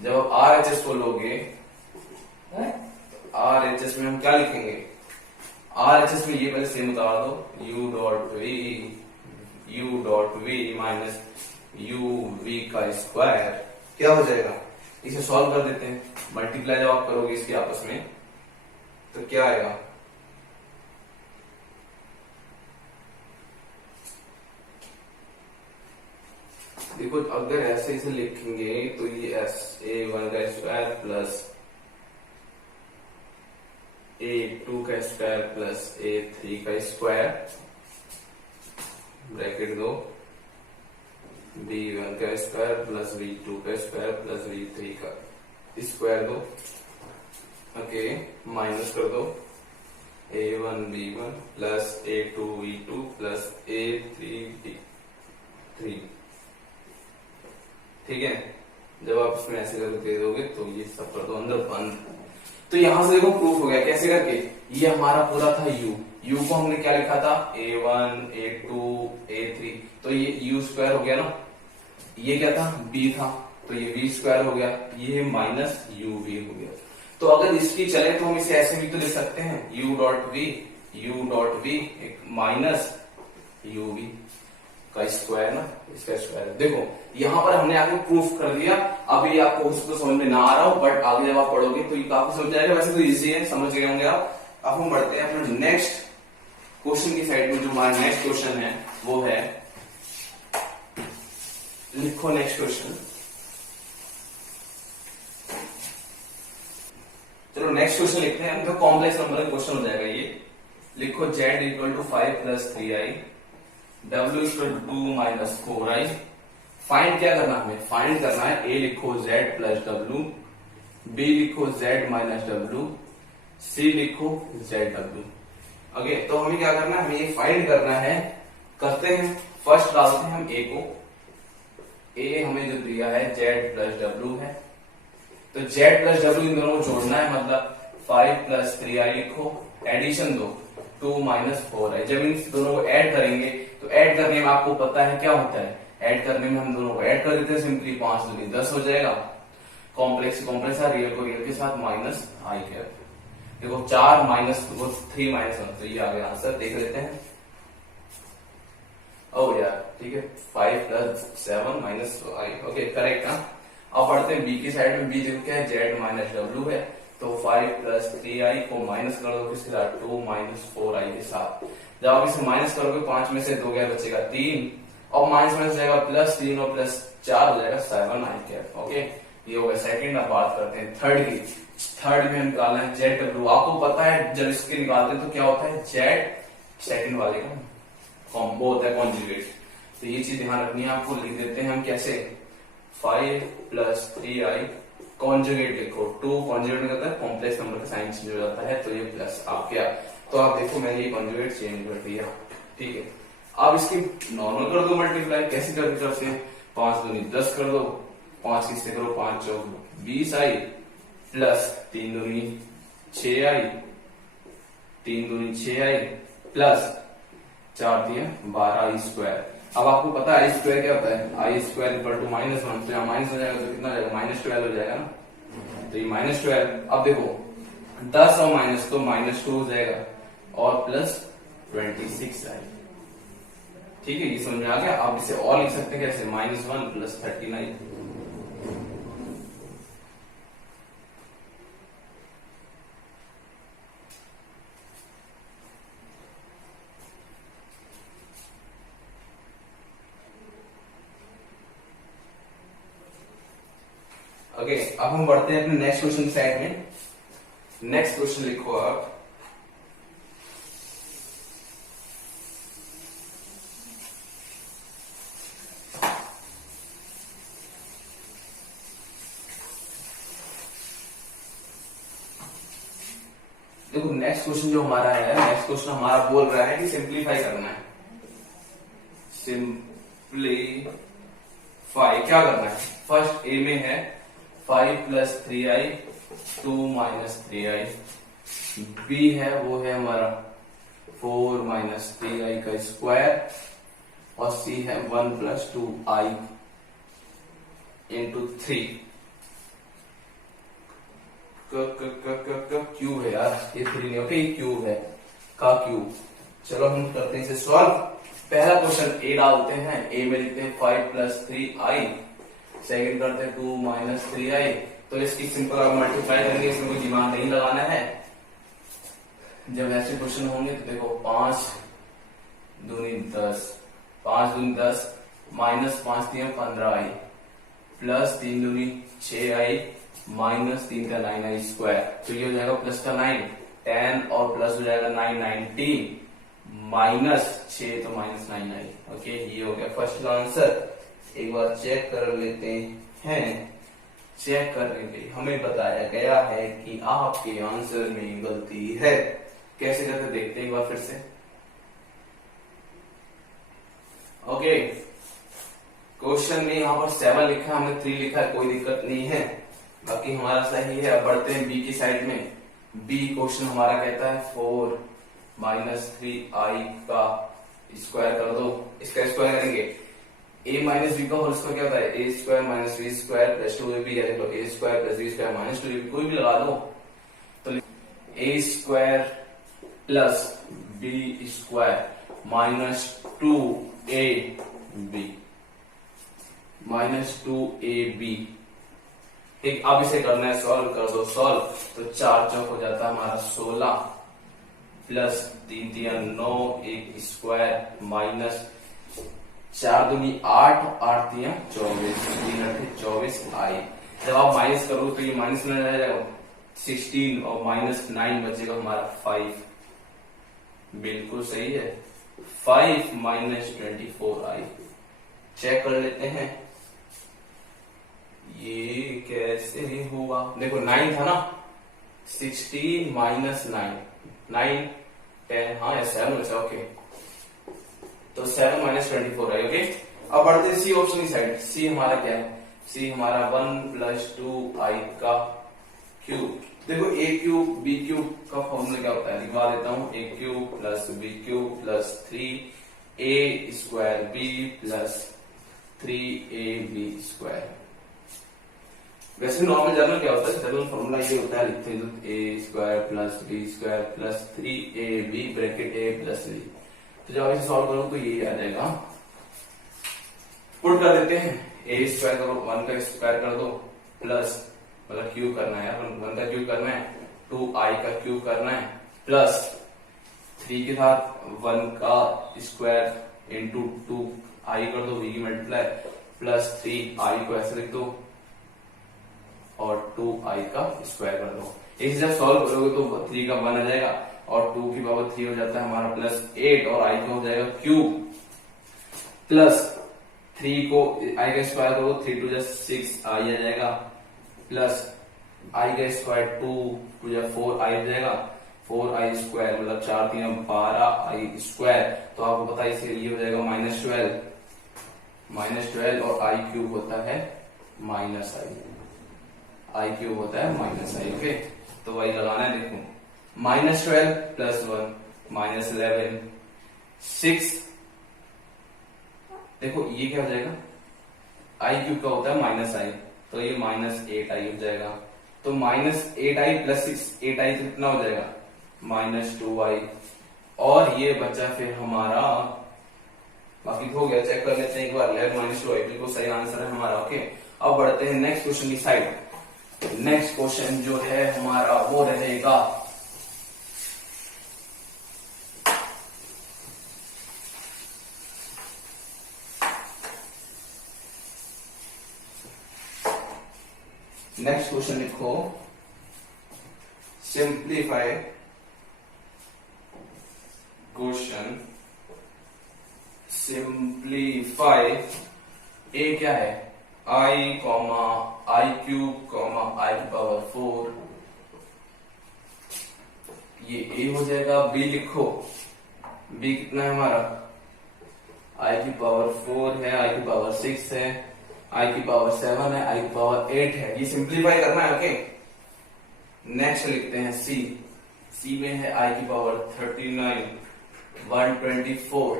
जब आप RHS को लोगे तो RHS में हम क्या लिखेंगे, RHS में ये पहले सेम उतार दो, u dot v minus uv का स्क्वायर क्या हो जाएगा, इसे सॉल्व कर देते हैं। मल्टीप्लाई जब आप करोगे इसके आपस में तो क्या आएगा, देखो अगर ऐसे इसे लिखेंगे तो ये A1 का स्क्वायर प्लस A2 का स्क्वायर प्लस A3 का स्क्वायर, ब्रैकेट दो, B1 का स्क्वायर प्लस B2 का स्क्वायर प्लस B3 का स्क्वायर दो, ओके, माइनस कर दो A1B1 plus A2B2 plus A3B3, ठीक है। जब आप इसमें ऐसे करके दे दोगे तो ये सब कर दो अंदर बंद। तो यहां से देखो प्रूफ हो गया, कैसे करके, ये हमारा पूरा था u को हमने क्या लिखा था, A1 A2 A3, तो ये u स्क्वायर हो गया ना, ये क्या था, b था, तो ये v स्क्वायर हो गया, ये माइनस uv हो गया। तो अगर इसकी चले तो हम इसे ऐसे भी तो लिख सकते हैं, u dot v minus uv का स्क्वायर ना, इसका स्क्वायर। देखो यहां पर हमने आगे प्रूफ कर दिया। अभी आपको उसको समझ में ना आ रहा हो, बट आगे जब आप पढ़ोगे तो ये काफी समझ जाएगा। वैसे तो इजी है, समझ गए होंगे आप। अब हम बढ़ते हैं अपने नेक्स्ट क्वेश्चन की साइड में। जो हमारा नेक्स्ट क्वेश्चन है वो है, लिखो नेक्स्ट क्वेश्चन। चलो नेक्स्ट क्वेश्चन लिखते हैं, तो कॉम्प्लेक्स नंबर का क्वेश्चन हो जाएगा ये। लिखो z equal to 5 plus 3i, w equal to 2 minus 4i। Find क्या करना है हमें, फाइंड करना है a लिखो z प्लस w, b लिखो z माइनस w, c लिखो zw। ओके, तो हमें क्या करना है, हमें ये फाइंड करना है। करते हैं, फर्स्ट डालते हैं हम a को। a हमें जो दिया है z प्लस w है, तो z प्लस w इन दोनों को जोड़ना है, मतलब 5 प्लस 3i लिखो, एडिशन दो 2 माइनस 4i। जब इन दोनों को ऐड करेंगे तो ऐड करने में आपको पता है क्या होता है, ऐड करने में हम दोनों को ऐड कर देते हैं सिंपली, 5 दूनी 10 हो जाएगा। कॉम्प्लेक्स कॉम्प्लेक्स है, रियल को रियल के साथ माइनस आई कैप। देखो 4 माइनस 3 माइनस 1, तो ये आ गया आंसर। देख लेते हैं, ओ यार ठीक है, 5 प्लस 7 माइनस आई, ओके करेक्ट ना। अब बढ़ते हैं बी की साइड में। बी देखो क्या है, जेड माइनस डब्ल्यू है, तो 5 प्लस 3i को माइनस कर दो किसके साथ, 2 माइनस 4i के साथ। जब आप इसे माइनस करोगे 5 में से 2 गया, बचेगा 3, और माइनस में जाएगा प्लस 3 और प्लस 4 हो जाएगा 7i कैप। ओके, ये हो गया सेकंड। अब बात करते हैं थर्ड की। थर्ड में निकालना है जेड डब्ल्यू। आपको पता है जब इसके निकालते हैं तो क्या होता है, जेड सेकंड वाले का कॉम्बो होता है कॉन्जुगेट। तो ये चीज ध्यान रखनी है आपको। लिख देते हैं हम कैसे, 5 + 3i कॉन्जुगेट लिखो। 2 कॉन्जुगेट में करता है कॉम्प्लेक्स नंबर का साइन चेंज हो जाता है, तो ये प्लस आ गया। तो आप देखो मैंने ये कॉन्जुगेट चेंज कर दिया, ठीक है। अब इसकी नॉर्मल कर दो मल्टीप्लाई, कैसे करते हैं, 5 दूनी 10 कर दो, 5 किससे करो, 5 चौक 20i प्लस 3 दूनी 6i, 3 दूनी 6i प्लस 4 दिए 12i स्क्वायर। अब आपको पता है आई स्क्वायर क्या होता है, आई स्क्वायर इक्वल टू -1। तो यहाँ माइनस हो जाएगा तो कितना हो जाएगा, -12 हो जाएगा ना। तो ये -12, अब देखो 10 और माइनस तो -2 हो जाएगा और प्लस 26i, ठीक है। ये समझ में आ गया। आप इसे और लिख सकते हैं कैसे, -1 + 39। ओके अब हम बढ़ते हैं अपने नेक्स्ट क्वेश्चन साइड में। नेक्स्ट क्वेश्चन लिखो आप, देखो नेक्स्ट क्वेश्चन जो हमारा है, नेक्स्ट क्वेश्चन हमारा बोल रहा है कि सिंप्लीफाई करना है। सिंप्लीफाई क्या करना है, फर्स्ट ए में है 5 + 3i 2 - 3i, बी है वो है हमारा 4 - 3i का स्क्वायर, और सी है 1 + 2i × 3। क्यूब है यार, ये 3 नहीं, ओके क्यूब है का क्यूब। चलो हम करते हैं इसे सॉल्व। पहला क्वेश्चन ए डालते हैं, ए में लिखते हैं 5 + 3i, सेकंड करते हैं 2 - 3i। तो इसकी सिंपल आप मल्टीप्लाई करेंगे, इसमें कोई दिमाग नहीं लगाना है। जब ऐसे क्वेश्चन होंगे तो देखो 5 दूनी 10, 5 दूनी 10 -5 दिए 15i प्लस 3 दूनी 6i -3 का 9i स्क्वायर। तो ये हो जाएगा प्लस का 9, 10 और प्लस हो जाएगा 9, 19 -6 तो -9i। ओके ये हो गया फर्स्ट का आंसर। एक बार चेक कर लेते हैं। चेक करने के लिए हमें बताया गया है कि आपके आंसर में गलती है। कैसे करते देखते हैं एक बार फिर से। ओके क्वेश्चन में यहाँ पर 7 लिखा है, हमने 3 लिखा है, कोई दिक्कत नहीं है, बाकी हमारा सही है। अब बढ़ते हैं बी की साइड में। बी क्वेश्चन हमारा कहता है 4 - 3i का स्क्वायर कर दो। इसका स्क्वायर करेंगे, a - b का होल स्क्वायर क्या होता है, a² - b² + 2ab, या देखो a² + b² - 2ab, कोई भी लगा दो। तो a² + b² -2ab ठीक। अब इसे करना है सॉल्व, कर दो सॉल्व। तो 4 चौक हो जाता है हमारा 16 प्लस 3 3 9 1 स्क्वायर माइनस 4 दूनी 8 8 3 24 3 8 24 आई। जब आप माइनस करोगे तो ये माइनस में रह जाएगा 16 और -9 बचेगा हमारा 5। बिल्कुल सही है, 5 - 24i। चेक कर लेते हैं ये कैसे हुआ। देखो 9 था ना, 16 - 9 9 10 हाँ 7 बचा। ओके तो 7 - 24i। ओके अब बढ़ते हैं सी ऑप्शन की साइड। सी हमारा क्या है, सी हमारा 1 + 2i का क्यूब। देखो a³ b³ का फॉर्मूला क्या होता है, लिखवा देता हूं, a³ + b³ + 3a² b + 3ab²। वैसे नॉर्मल जर्नल क्या होता है, जर्नल फॉर्मूला ये होता है, लिखते हैं a² + b² + 3ab bracket a + b। तो जब इसे सॉल्व करो तो ये आ जाएगा, पुट कर देते हैं, a² करो 1 का स्क्वायर कर दो प्लस मतलब क्यूब करना है, 1 का क्यूब करना है, 2i का क्यूब करना है प्लस 3 के साथ 1 का स्क्वायर इंटू 2i कर दो, v की मल्टीप्लाई प्लस 3i को ऐसे लिख दो और 2i का स्क्वायर कर दो। इसे जब सॉल्व करोगे तो 3 का 1 आ जाएगा और 2 की पावर 3 हो जाता है हमारा प्लस 8 और i का हो जाएगा क्यूब प्लस 3 को i का स्क्वायर करो 3 टू 6 i आ जाएगा प्लस i का स्क्वायर 2 टू 4 i आ जाएगा 4i स्क्वायर मतलब 4 3 12i स्क्वायर। तो आपको पता है इसलिए ये हो जाएगा -12 और i क्यूब होता है -i क्यूब होता है -i। ओके तो वही लगाना है। देखो -12 प्लस 1 -11 6। देखो ये क्या हो जाएगा i क्यूब का होता है -i तो ये -8i हो जाएगा। तो -8i प्लस 6 8i तो कितना हो जाएगा -2i और ये बचा फिर हमारा बाकी हो गया। चेक कर लेते हैं एक बार 11 -2i बिल्कुल सही आंसर है हमारा। ओके अब बढ़ते हैं नेक्स्ट क्वेश्चन की साइड। नेक्स्ट क्वेश्चन जो है हमारा वो रहेगा नेक्स्ट क्वेश्चन लिखो सिंप्लीफाई क्वेश्चन सिंप्लीफाई ए क्या है i comma i cube comma i की पावर 4 ये a हो जाएगा। b लिखो b कितना है हमारा i की पावर 4 है i की पावर 6 है i की पावर 7 है i की पावर 8 है। ये सिंप्लीफाई करना है। ओके नेक्स्ट लिखते हैं c में है i की पावर 39 124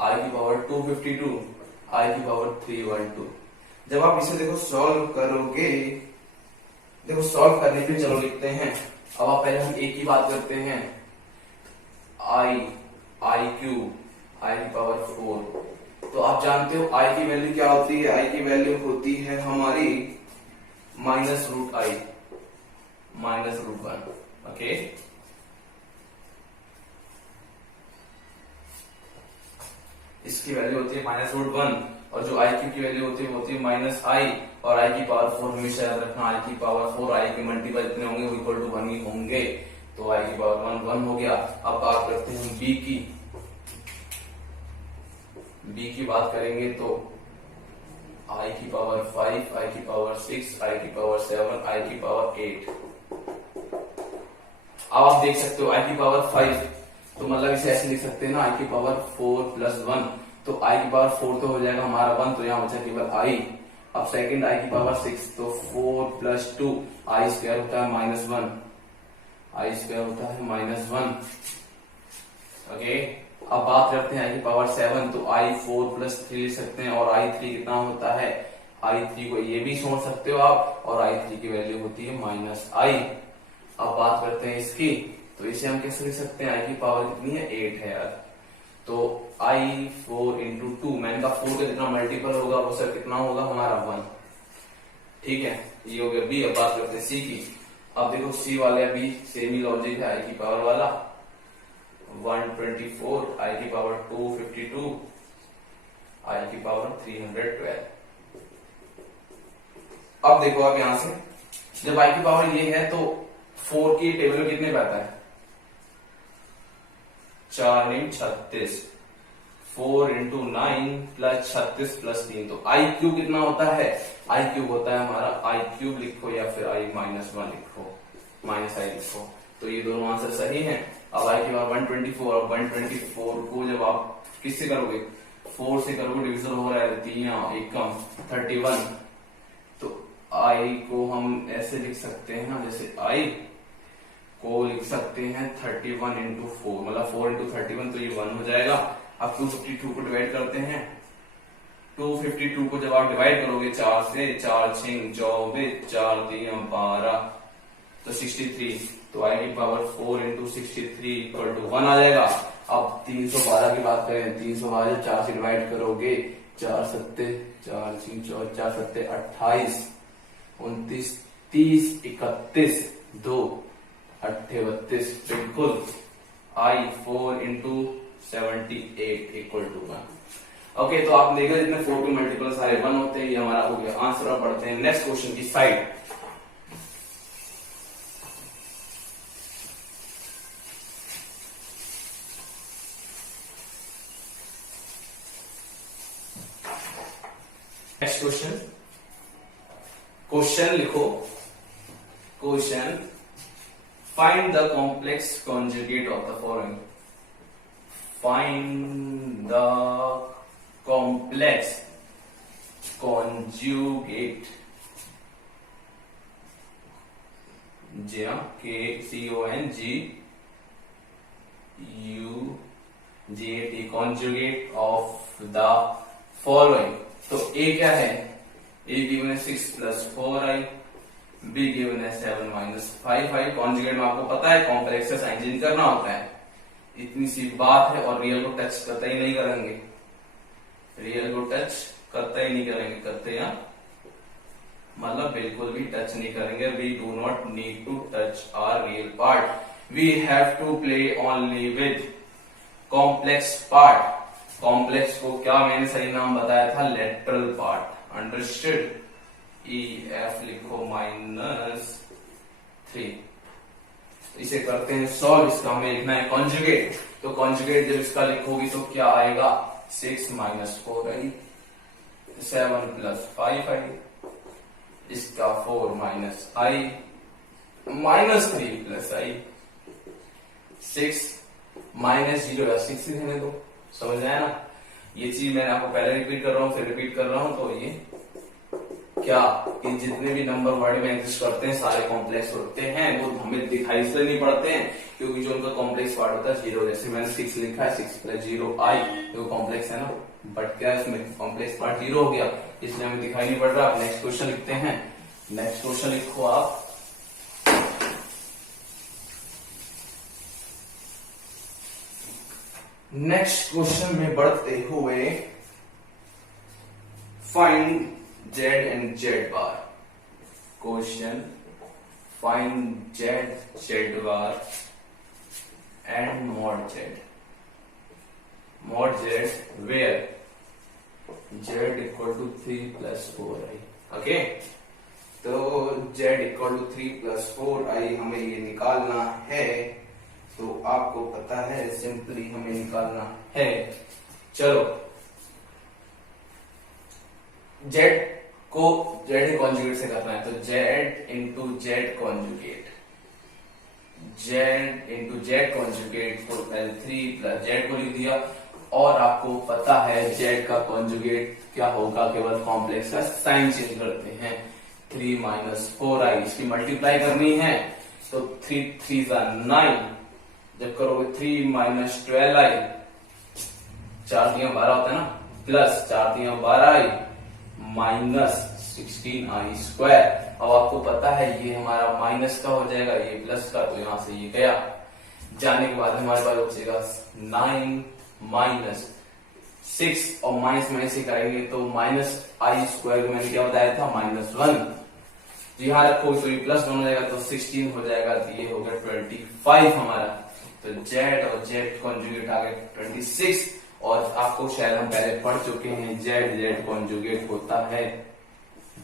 i की पावर 252 i की पावर 312। जब आप इसे देखो सॉल्व करोगे देखो सॉल्व करने पे चलो लिखते हैं। अब आप पहले हम एक ही बात करते हैं i क्यूब i की पावर 4। तो आप जानते हो i की वैल्यू क्या होती है i की वैल्यू होती है हमारी -√i -√1। ओके इसकी वैल्यू होती है -√1 और जो i की वैल्यू होती है -i और i की पावर 4 हमेशा याद रखना i की पावर 4 i के मल्टीपल जितने होंगे वो इक्वल टू 1 ही होंगे। तो i की पावर 1 हो गया। अब बात करते हैं b की बात करेंगे तो i की पावर 5 i की पावर 6 i की पावर 7 i की पावर 8। अब आप देख सकते हो i की पावर 5 तो मतलब इसे ऐसे लिख सकते हैं ना i की पावर 4 प्लस 1 तो i की पावर 4 तो हो जाएगा हमारा 1 तो यहाँ बचा केवल i। अब सेकंड i की पावर 6 तो 4 प्लस 2 i स्क्वायर होता है -1 i स्क्वायर होता है -1। ओके अब बात करते हैं i की पावर 7 तो i 4 प्लस 3 लिख सकते हैं और i 3 कितना होता है i3 को ये भी छोड़ सकते हो आप और i3 की वैल्यू होती है -i। अब बात करते हैं इसकी तो इसे हम कैसे लिख सकते हैं i की पावर कितनी है 8 है यार। तो i 4 इंटू 2 मैंने कहा 4 का जितना मल्टीपल होगा वो सर कितना होगा हमारा 1। ठीक है ये हो गया b। अब बात करते हैं c की। अब देखो c वाले भी सेम ही लॉजिक है i की पावर वाला 124 i की पावर 252 i की पावर 312। अब देखो आप यहां से जब i की पावर ये है तो 4 की टेबल में कितने पे आता है 4 9 36 4 इंटू 9 प्लस 36 प्लस 3 तो i क्यूब कितना होता है i क्यूब होता है हमारा i क्यूब लिखो या फिर i -1 लिखो -i लिखो। तो ये दोनों आंसर सही हैं। अब i की पावर 124 और 124 को जब आप किससे करोगे 4 से करोगे डिविजन हो रहा है 3 1 कम 31 तो i को हम ऐसे लिख सकते हैं ना जैसे i को लिख सकते हैं 31 इंटू 4 मतलब 4 इंटू 31 तो ये 1 हो जाएगा। अब 252 को डिवाइड करते हैं 252 को जब आप डिवाइड करोगे 4 से 4 6 24 4 3 12 तो 63 तो i की पावर 4 इंटू 63 इक्वल टू 1 आ जाएगा। अब 312 की बात करें 312 4 से डिवाइड करोगे 4 7 4 4 7 28 29 30 31 2 38 बिल्कुल i 4 into 78 equal to 1। Okay, तो आप देखिए जितने 4 के मल्टीपल सारे 1 होते हैं, ये हमारा हो गया आंसर। अब बढ़ते हैं नेक्स्ट क्वेश्चन की साइड। नेक्स्ट क्वेश्चन, क्वेश्चन लिखो, question find the complex conjugate of the following. Find the complex conjugate, KCONGUGAT conjugate of the following. तो ए क्या है, ए गिवन है 6 + 4i, बी गिवन है 7 - 5i। कॉन्जुगेट में आपको पता है कॉम्प्लेक्स से साइन चेंज करना होता है, इतनी सी बात है। और रियल को टच करता ही नहीं करेंगे, रियल को टच करता ही नहीं करेंगे, करते या मतलब बिल्कुल भी टच नहीं करेंगे। We do not need to touch our real part, we have to play only with complex part. Complex को क्या मैंने सही नाम बताया था, लेटरल पार्ट। अंडरस्टूड। EF लिखो -3। इसे करते हैं सॉल्व। इसका हमें लिखना है कॉन्जुगेट। तो कॉन्जुगेट जब इसका लिखोगी तो क्या आएगा, 6 - 4i, 7 + 5i, इसका 4 - i, -3 + i, 6 -0 या 6 ही रहने दो। समझ में आया ना? ये चीज मैंने आपको पहले रिपीट कर रहा हूँ, फिर रिपीट कर रहा हूँ। तो ये क्या, कि जितने भी नंबर वर्ड में एग्जिस्ट करते हैं सारे कॉम्प्लेक्स होते हैं, वो हमें दिखाई इसलिए नहीं पड़ते हैं क्योंकि जो उनका कॉम्प्लेक्स पार्ट होता है 0। जैसे मैंने 6 लिखा है, 6 + 0i, तो कॉम्प्लेक्स है ना, बट क्या है इसमें कॉम्प्लेक्स पार्ट 0 हो गया, इसलिए हमें दिखाई नहीं पड़ रहा। नेक्स्ट क्वेश्चन लिखते हैं। नेक्स्ट क्वेश्चन लिखो आप, नेक्स्ट क्वेश्चन में बढ़ते हुए find Z and Z bar। Question find Z bar and mod Z। mod Z where Z = 3 + 4i। Okay, तो Z = 3 + 4i हमें ये निकालना है। तो आपको पता है सिंपली हमें निकालना है। चलो, Z को Z कॉन्जुगेट से करना है, तो Z × Z conjugate, Z × Z conjugate को पहले 3 + Z को लिख दिया। और आपको पता है Z का कॉन्जुगेट क्या होगा, केवल कॉम्प्लेक्स का साइन चेंज करते हैं। 3 - 4i, इसकी मल्टीप्लाई करनी है तो 3 × 3 = 9। जब करोगे 3 - 12i, 4 × 3 = 12 होता है ना, प्लस 4 × 3 = 12i, -16i²। अब आपको पता है ये हमारा माइनस का हो जाएगा, ये प्लस का, तो यहां से ये गया। जाने के बाद हमारे पास बचेगा 9 - 6 और माइनस ही करेंगे तो -i² को मैंने क्या बताया था, -1। तो यहां रखो तो ये प्लस 1 हो जाएगा, तो 16 हो जाएगा, तो ये हो गया 25 हमारा। तो Z और Z कॉन्जुगेट आ गया 26। और आपको शायद हम पहले पढ़ चुके हैं, Z कॉन्जुगेट होता है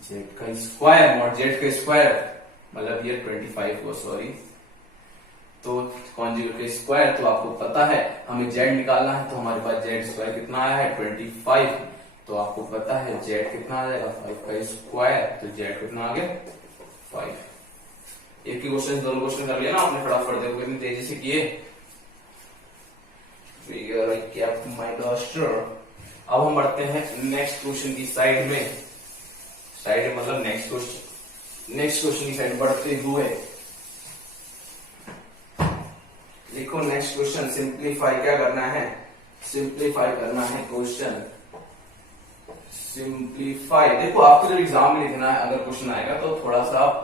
Z का स्क्वायर, और Z का स्क्वायर मतलब ये 25 को, सॉरी, तो कॉन्जुगेट का स्क्वायर। तो आपको पता है हमें Z निकालना है, तो हमारे पास Z² कितना आया है, 25। तो आपको पता है Z कितना आ जाएगा, 5 का स्क्वायर। तो Z कितना आ गया, 5। एक ही क्वेश्चन, दोनों क्वेश्चन कर लिया ना आपने फटाफट, देखो कितनी तेजी से किए। अब हम बढ़ते हैं नेक्स्ट क्वेश्चन की साइड में, साइड मतलब नेक्स्ट क्वेश्चन की साइड बढ़ते हुए लिखो नेक्स्ट क्वेश्चन। सिंप्लीफाई क्या करना है, सिंप्लीफाई करना है क्वेश्चन, सिंप्लीफाई। देखो आपको जब एग्जाम में लिखना है, अगर क्वेश्चन आएगा तो थोड़ा सा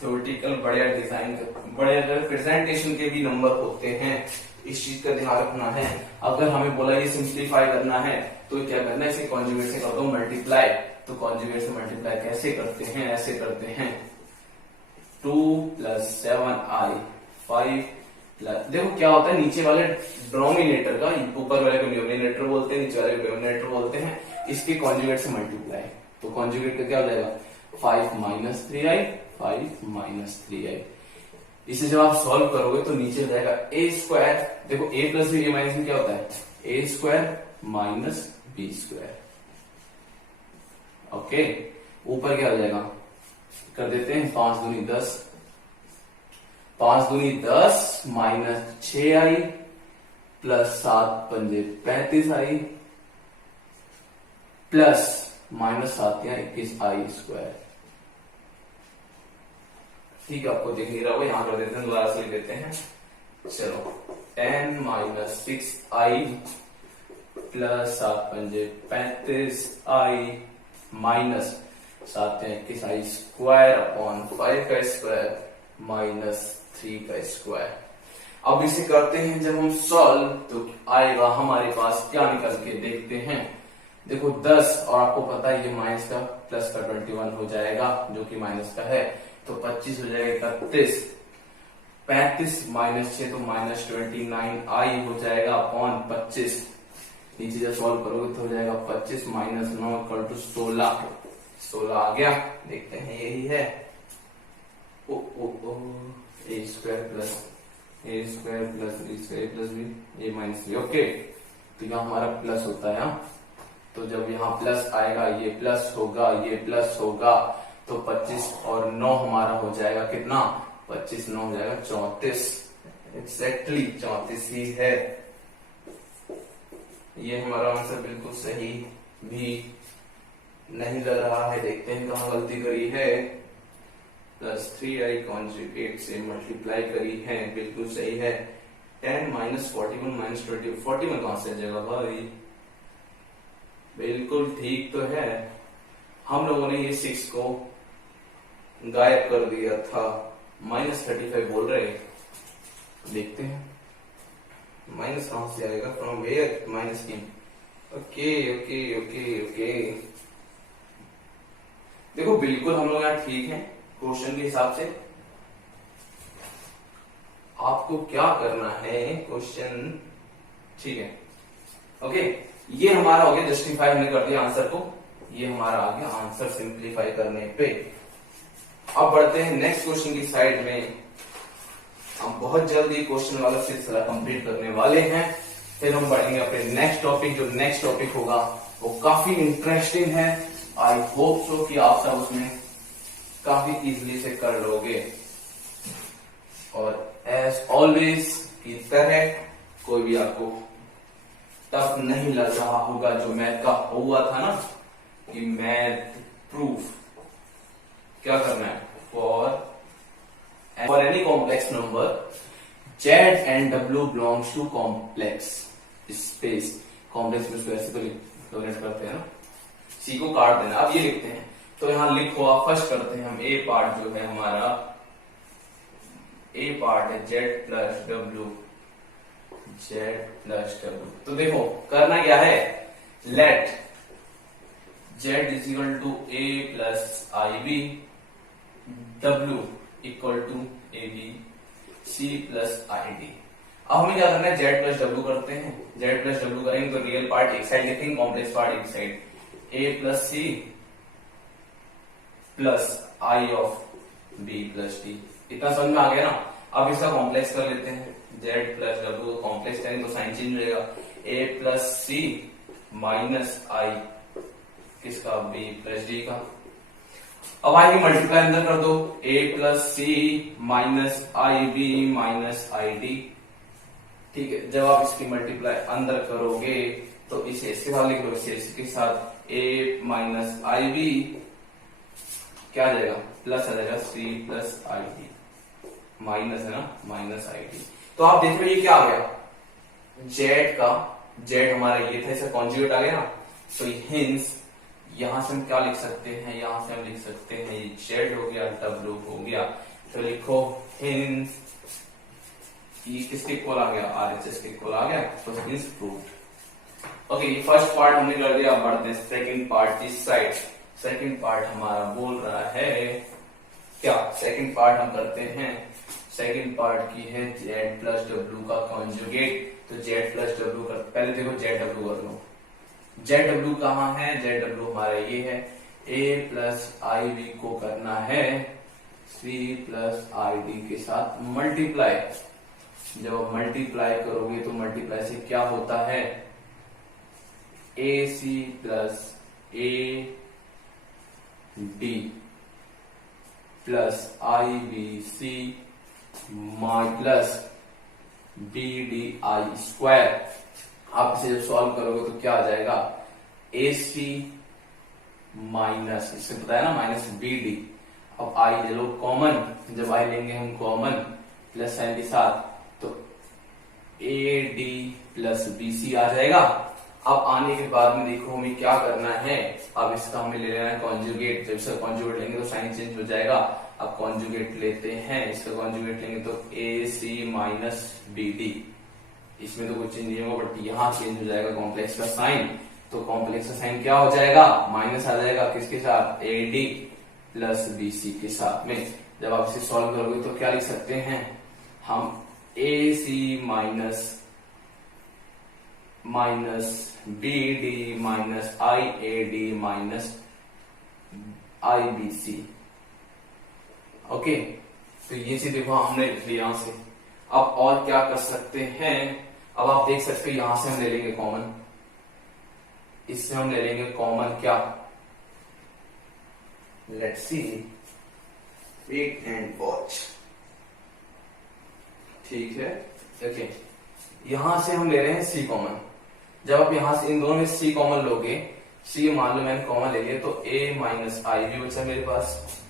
थ्योरेटिकल बढ़िया डिजाइन, बढ़िया प्रेजेंटेशन के भी नंबर होते हैं, इस चीज का ध्यान रखना है। अगर हमें बोला ये सिंप्लीफाई करना है तो क्या करना है, इसे कॉन्जुगेट से कर दो मल्टीप्लाई। तो कॉन्जुगेट से मल्टीप्लाई कैसे करते हैं, ऐसे करते हैं 2 + 7i, 5 प्लस, देखो क्या होता है नीचे वाले डिनोमिनेटर का, ऊपर वाले को न्यूमिनेटर बोलते हैं, नीचे वाले को डिनोमिनेटर बोलते हैं, इसके कॉन्जुगेट से मल्टीप्लाई, तो कॉन्जुगेट का क्या हो जाएगा 5 माइनस 3i, 5 माइनस 3i। इसे जब आप सॉल्व करोगे तो नीचे हो जाएगा ए स्क्वायर, देखो A plus B A minus B क्या होता है A square minus B square. Okay, ऊपर क्या हो जाएगा, कर देते हैं 5 दूनी 10, 5 दूनी 10 माइनस 6i प्लस 7 पंजे 35i प्लस माइनस 7 या 21i स्क्वायर। ठीक है, आपको दिख नहीं रहा होगा, यहां कर देते हैं, दोबारा से लिख देते हैं। चलो 10 माइनस 6i प्लस 7 पंजे 35i minus 7 21i square upon 5 का स्क्वायर माइनस 3 का स्क्वायर। अब इसे करते हैं जब हम सॉल्व तो आएगा हमारे पास क्या निकल के, देखते हैं। देखो 10 और आपको पता है ये माइनस का प्लस का 21 हो जाएगा जो कि माइनस का है, तो 25 हो जाएगा 31, 35 माइनस 6 तो माइनस 29i हो जाएगा अपॉन 25। नीचे जब सॉल्व करोगे तो हो जाएगा 25 माइनस 9 इक्वल टू 16, 16 आ गया, देखते हैं यही है। Oh oh oh A square plus B square plus B A minus B. Okay, तो यहाँ हमारा प्लस होता है, तो जब यहाँ प्लस आएगा ये प्लस होगा, ये प्लस होगा, तो 25 और 9 हमारा हो जाएगा कितना, 25 9 हो जाएगा 34, एग्जैक्टली 34 ही है। ये हमारा आंसर बिल्कुल सही भी नहीं लग रहा है, देखते हैं कहां गलती करी है। प्लस 3i कॉन्जुगेट से मल्टीप्लाई करी है, बिल्कुल सही है। 10 माइनस 41 माइनस 20, 41 कहां से जगह भाई, बिल्कुल ठीक तो है। हम लोगों ने ये 6 को गायब कर दिया था, माइनस 35 बोल रहे, देखते हैं माइनस कहां से आएगा, फ्रॉम वेयर माइनस की। ओके ओके ओके ओके, देखो बिल्कुल हम लोग यहाँ ठीक है क्वेश्चन के हिसाब से। आपको क्या करना है, क्वेश्चन ठीक है। ओके, ये हमारा हो गया जस्टिफाई, हमने कर दिया आंसर को, ये हमारा आ गया आंसर सिंप्लीफाई करने पे। अब बढ़ते हैं नेक्स्ट क्वेश्चन की साइड में। हम बहुत जल्दी क्वेश्चन वाला सिलसिला कंप्लीट करने वाले हैं, फिर हम बढ़ेंगे अपने नेक्स्ट टॉपिक। जो नेक्स्ट टॉपिक होगा वो काफी इंटरेस्टिंग है, आई होप सो कि आप सब उसमें काफी इजीली से कर लोगे। और एज ऑलवेज की तरह कोई भी आपको टफ नहीं लग रहा होगा, जो मैथ का हुआ था ना कि मैथ प्रूफ क्या करना है, for any complex number z and w belongs to complex space, complex में ऐसे तो रिप्रेजेंट करते हैं ना, सी को काट देना। अब ये लिखते हैं, तो यहां लिखो आप, फर्स्ट करते हैं हम ए पार्ट जो है हमारा, ए पार्ट है z प्लस w, तो देखो करना क्या है, let z is equal to a plus I b, w equal to a b C plus i d. अब हमें क्या करना है, z प्लस डब्ल्यू करते हैं, z प्लस डब्ल्यू करेंगे तो रियल पार्ट एक साइड लिखेंगे, कॉम्प्लेक्स पार्ट एक side, a plus C plus i of b plus D. इतना समझ में आ गया ना। अब इसका कॉम्प्लेक्स कर लेते हैं, z प्लस डब्ल्यू को कॉम्प्लेक्स करेंगे तो साइन चेंज हो जाएगा, a प्लस सी माइनस आई किसका, b प्लस डी का। अब आएंगे मल्टीप्लाई अंदर कर दो, a plus C minus I B minus i D. ठीक है, जब आप इसकी मल्टीप्लाई अंदर करोगे तो इसे इसके साथ लिख लो, इसे इसके साथ a माइनस आई बी क्या आ जाएगा, प्लस आ जाएगा C plus i D, minus है ना, माइनस आई डी। तो आप देख रहे हो ये क्या आ गया, z का, z हमारा ये था, इसका कॉन्जुगेट आ गया ना, तो हिंस यहां से हम क्या लिख सकते हैं, यहां से हम लिख सकते हैं ये z हो गया, w हो गया, तो लिखो हिंस, ये किसके इक्वल आ गया, RHS के इक्वल आ गया, तो हिंस प्रूव्ड। ओके, ये फर्स्ट पार्ट हमने कर दिया। अब बढ़ते हैं सेकंड पार्ट इस साइड। सेकंड पार्ट हमारा बोल रहा है क्या, सेकंड पार्ट हम करते हैं सेकंड पार्ट की है जेड प्लस डब्ल्यू का कॉन्जुगेट। तो जेड प्लस डब्ल्यू का पहले देखो जेड डब्ल्यू कर लो। जेड डब्ल्यू कहाँ है? जेड डब्ल्यू हमारा ये है। ए प्लस आई बी को करना है सी प्लस आई डी के साथ मल्टीप्लाई। जब आप मल्टीप्लाई करोगे तो मल्टीप्लाई से क्या होता है? A C plus A D plus I B C plus B D I square. आप इसे जब सॉल्व करोगे तो क्या आ जाएगा? ए सी माइनस, इससे पता है ना, माइनस बी डी। अब आई ले लो कॉमन, जब आई लेंगे हम कॉमन प्लस साइन के साथ तो A D plus B C आ जाएगा। अब आने के बाद में देखो हमें क्या करना है, अब इसका हमें ले लेना है कॉन्जुगेट। जब इसका कॉन्जुगेट लेंगे तो साइन चेंज हो जाएगा। अब कॉन्जुगेट लेते हैं, इसका कॉन्जुगेट लेंगे तो ए सी माइनस बी डी। इसमें तो कुछ चेंज नहीं होगा बट यहाँ चेंज हो जाएगा कॉम्प्लेक्स का साइन। तो कॉम्प्लेक्स का साइन क्या हो जाएगा? माइनस आ जाएगा किसके साथ? A D plus B C के साथ में। जब आप इसे सॉल्व करोगे तो क्या लिख सकते हैं हम? A C minus B D minus I A D minus I B C. Okay, तो ये चीज देखो हमने लिख लिया यहां से। अब और क्या कर सकते हैं? अब आप देख सकते हो यहां से हम ले लेंगे कॉमन, इससे हम ले लेंगे कॉमन क्या? Let's see, wait and watch. ठीक है, ओके, यहां से हम ले रहे हैं सी कॉमन। जब आप यहां से इन दोनों में सी कॉमन लोगे, सी मान लो मैंने कॉमन ले लिया, तो ए माइनस आई बी बचा मेरे पास,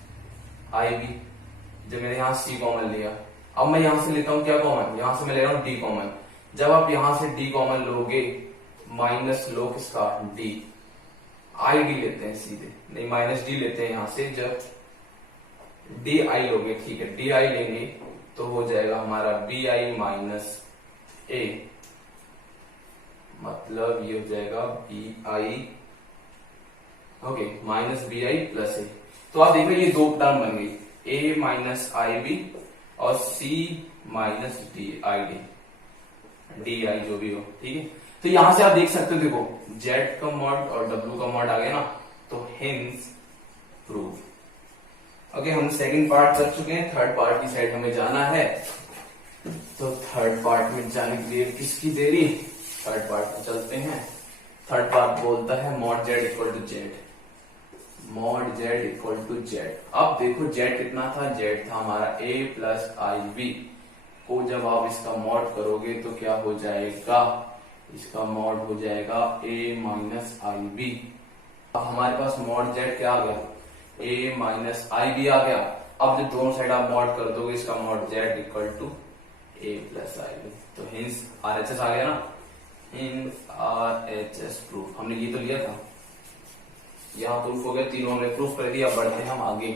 आई बी। जब मैंने यहां सी कॉमन लिया, अब मैं यहां से लेता हूं क्या कॉमन? यहां से मैं ले रहा हूं डी कॉमन। जब आप यहां से डी कॉमन लोगे, माइनस लो किसका? डी। आई डी लेते हैं सीधे, नहीं माइनस डी लेते हैं यहां से। जब डी आई लोगे, ठीक है, डी आई लेंगे तो हो जाएगा हमारा बी आई माइनस ए, मतलब ये हो जाएगा B I, okay, minus B I plus A. तो आप देख रहे ये दो टर्म बन गई, ए माइनस आई बी और C minus D I D, D I जो भी हो, ठीक है। तो यहां से आप देख सकते हो, देखो जेड का मॉड और डब्ल्यू का मॉड आ गया ना, तो हिंस प्रूव। ओके, हम सेकंड पार्ट कर चुके हैं, थर्ड पार्ट की साइड हमें जाना है। तो थर्ड पार्ट में जाने के लिए किसकी देरी? थर्ड पार्ट में चलते हैं। थर्ड पार्ट बोलता है mod Z equal to Z, mod Z equal to Z. अब देखो जेड कितना था? जेड था हमारा ए प्लस आई बी को जब आप इसका मॉड करोगे तो क्या हो जाएगा? इसका मॉड हो जाएगा ए माइनस आई बी। अब हमारे पास मॉड जेड क्या आ गया? ए माइनस आई बी आ गया। अब जब दोनों साइड आप मॉड कर दोगे, इसका mod Z equal to A plus I B, तो हिंस आर एच एस आ गया ना, hence R H S proof. हमने ये तो लिया था, यहाँ प्रूफ हो गया, तीनों हमने प्रूफ कर दिया। बढ़ते हैं हम आगे,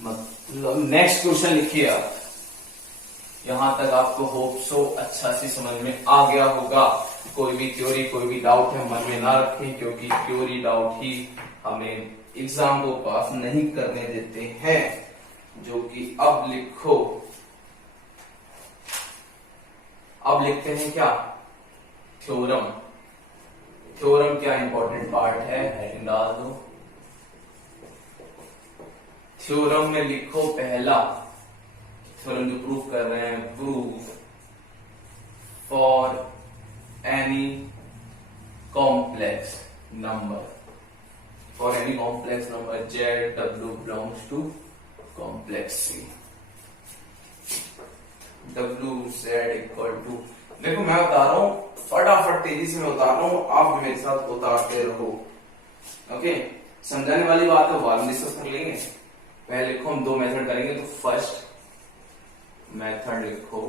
मतलब नेक्स्ट क्वेश्चन लिखिए आप। यहां तक आपको होप सो अच्छा से समझ में आ गया होगा। कोई भी थ्योरी, कोई भी डाउट है मन में ना रखें, क्योंकि थ्योरी डाउट ही हमें एग्जाम को पास नहीं करने देते हैं। जो कि अब लिखो, अब लिखते हैं क्या? थ्योरम। थ्योरम क्या इंपॉर्टेंट पार्ट है, हेडिंग डाल दो। थ्योरम में लिखो पहला, थ्योरम जो प्रूफ कर रहे हैं, proof for any complex number, for any complex number Z W belongs to complex C, W Z equal to. देखो मैं बता रहा हूं, फटाफट तेजी से मैं बता रहा हूं, आप भी मेरे साथ उतारते रहो। ओके, समझाने वाली बात है, बाद में डिस्कस कर लेंगे। पहले लिखो, हम दो मेथड करेंगे। तो फर्स्ट मेथड लिखो,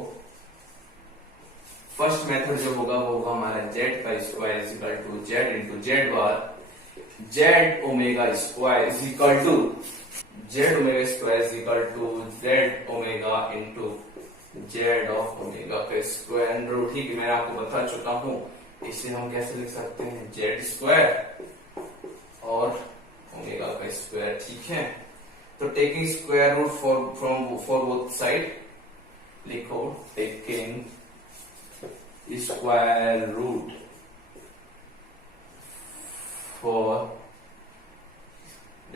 फर्स्ट मेथड जो होगा वो होगा हमारा जेड का square is equal to Z into Z bar, Z omega square is equal to Z omega square is equal to Z omega into Z of omega का स्क्वायर अंडर रूट। ठीक है, मैं आपको बता चुका हूं। इसे हम कैसे लिख सकते हैं? जेड स्क्वायर और ओमेगा का स्क्वायर। ठीक है, तो taking square root for both side, लिखो taking square root for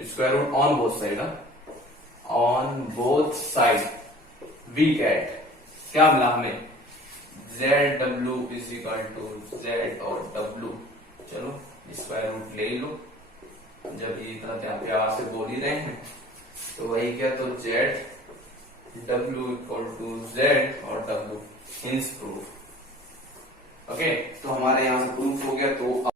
square root on both side, on both side we get क्या मिला हमें, Z W is equal to Z और डब्ल्यू। चलो स्क्वायर रूट ले लो, जब ये इतना प्यार से बोल ही रहे हैं तो वही क्या, तो Z W equal to Z और डब्ल्यू, हिंस प्रूफ। ओके, तो हमारे यहां से प्रूफ हो गया। तो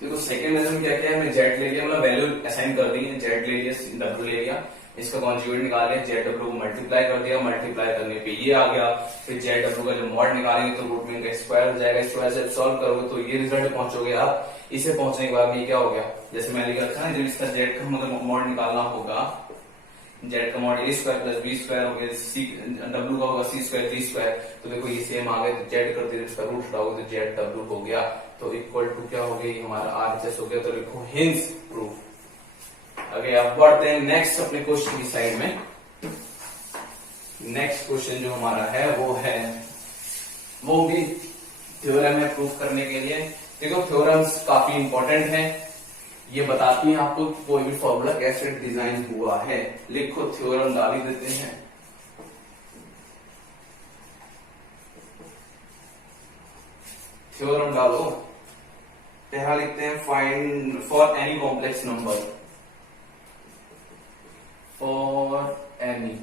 देखो सेकेंड मेथड में क्या किया है, हमने जेड ले लिया, मतलब वैल्यू असाइन कर दी है, जेड ले लिया, डब्ल्यू ले लिया, इसका कॉन्जुगेट निकाल लिया, जेड डब्ल्यू को मल्टीप्लाई कर दिया, मल्टीप्लाई करने पे ये आ गया, फिर जेड डब्ल्यू का जो मॉड निकालेंगे तो रूट में स्क्वायर हो जाएगा, स्क्वायर से सॉल्व करोगे तो ये रिजल्ट पहुंचोगे आप। इसे पहुंचने के बाद ये क्या हो गया, जैसे मैंने लिखा था ना, जब इसका जेड का मतलब मॉड निकालना होगा, जेड का मॉड ए स्क्वायर प्लस बी स्क्वायर हो गया, सी डब्ल्यू का होगा सी स्क्वायर डी स्क्वायर, तो देखो ये सेम आ गया, तो जेड कर दिया, इसका रूट हटाओगे तो जेड डब्ल्यू हो गया, तो इक्वल टू क्या हो गया, हमारा आरएचएस हो गया, तो लिखो हिंस प्रूफ। अगे आप बढ़ते हैं नेक्स्ट अपने क्वेश्चन की साइड में। नेक्स्ट क्वेश्चन जो हमारा है वो भी थ्योरम है प्रूफ करने के लिए। देखो थ्योरम्स काफी इंपॉर्टेंट है, ये बताती है आपको कोई भी फॉर्मूला कैसे डिजाइन हुआ है। लिखो थ्योरम डाल ही देते हैं। थ्योरम डालो, पहला लिखते हैं find for any complex number, for any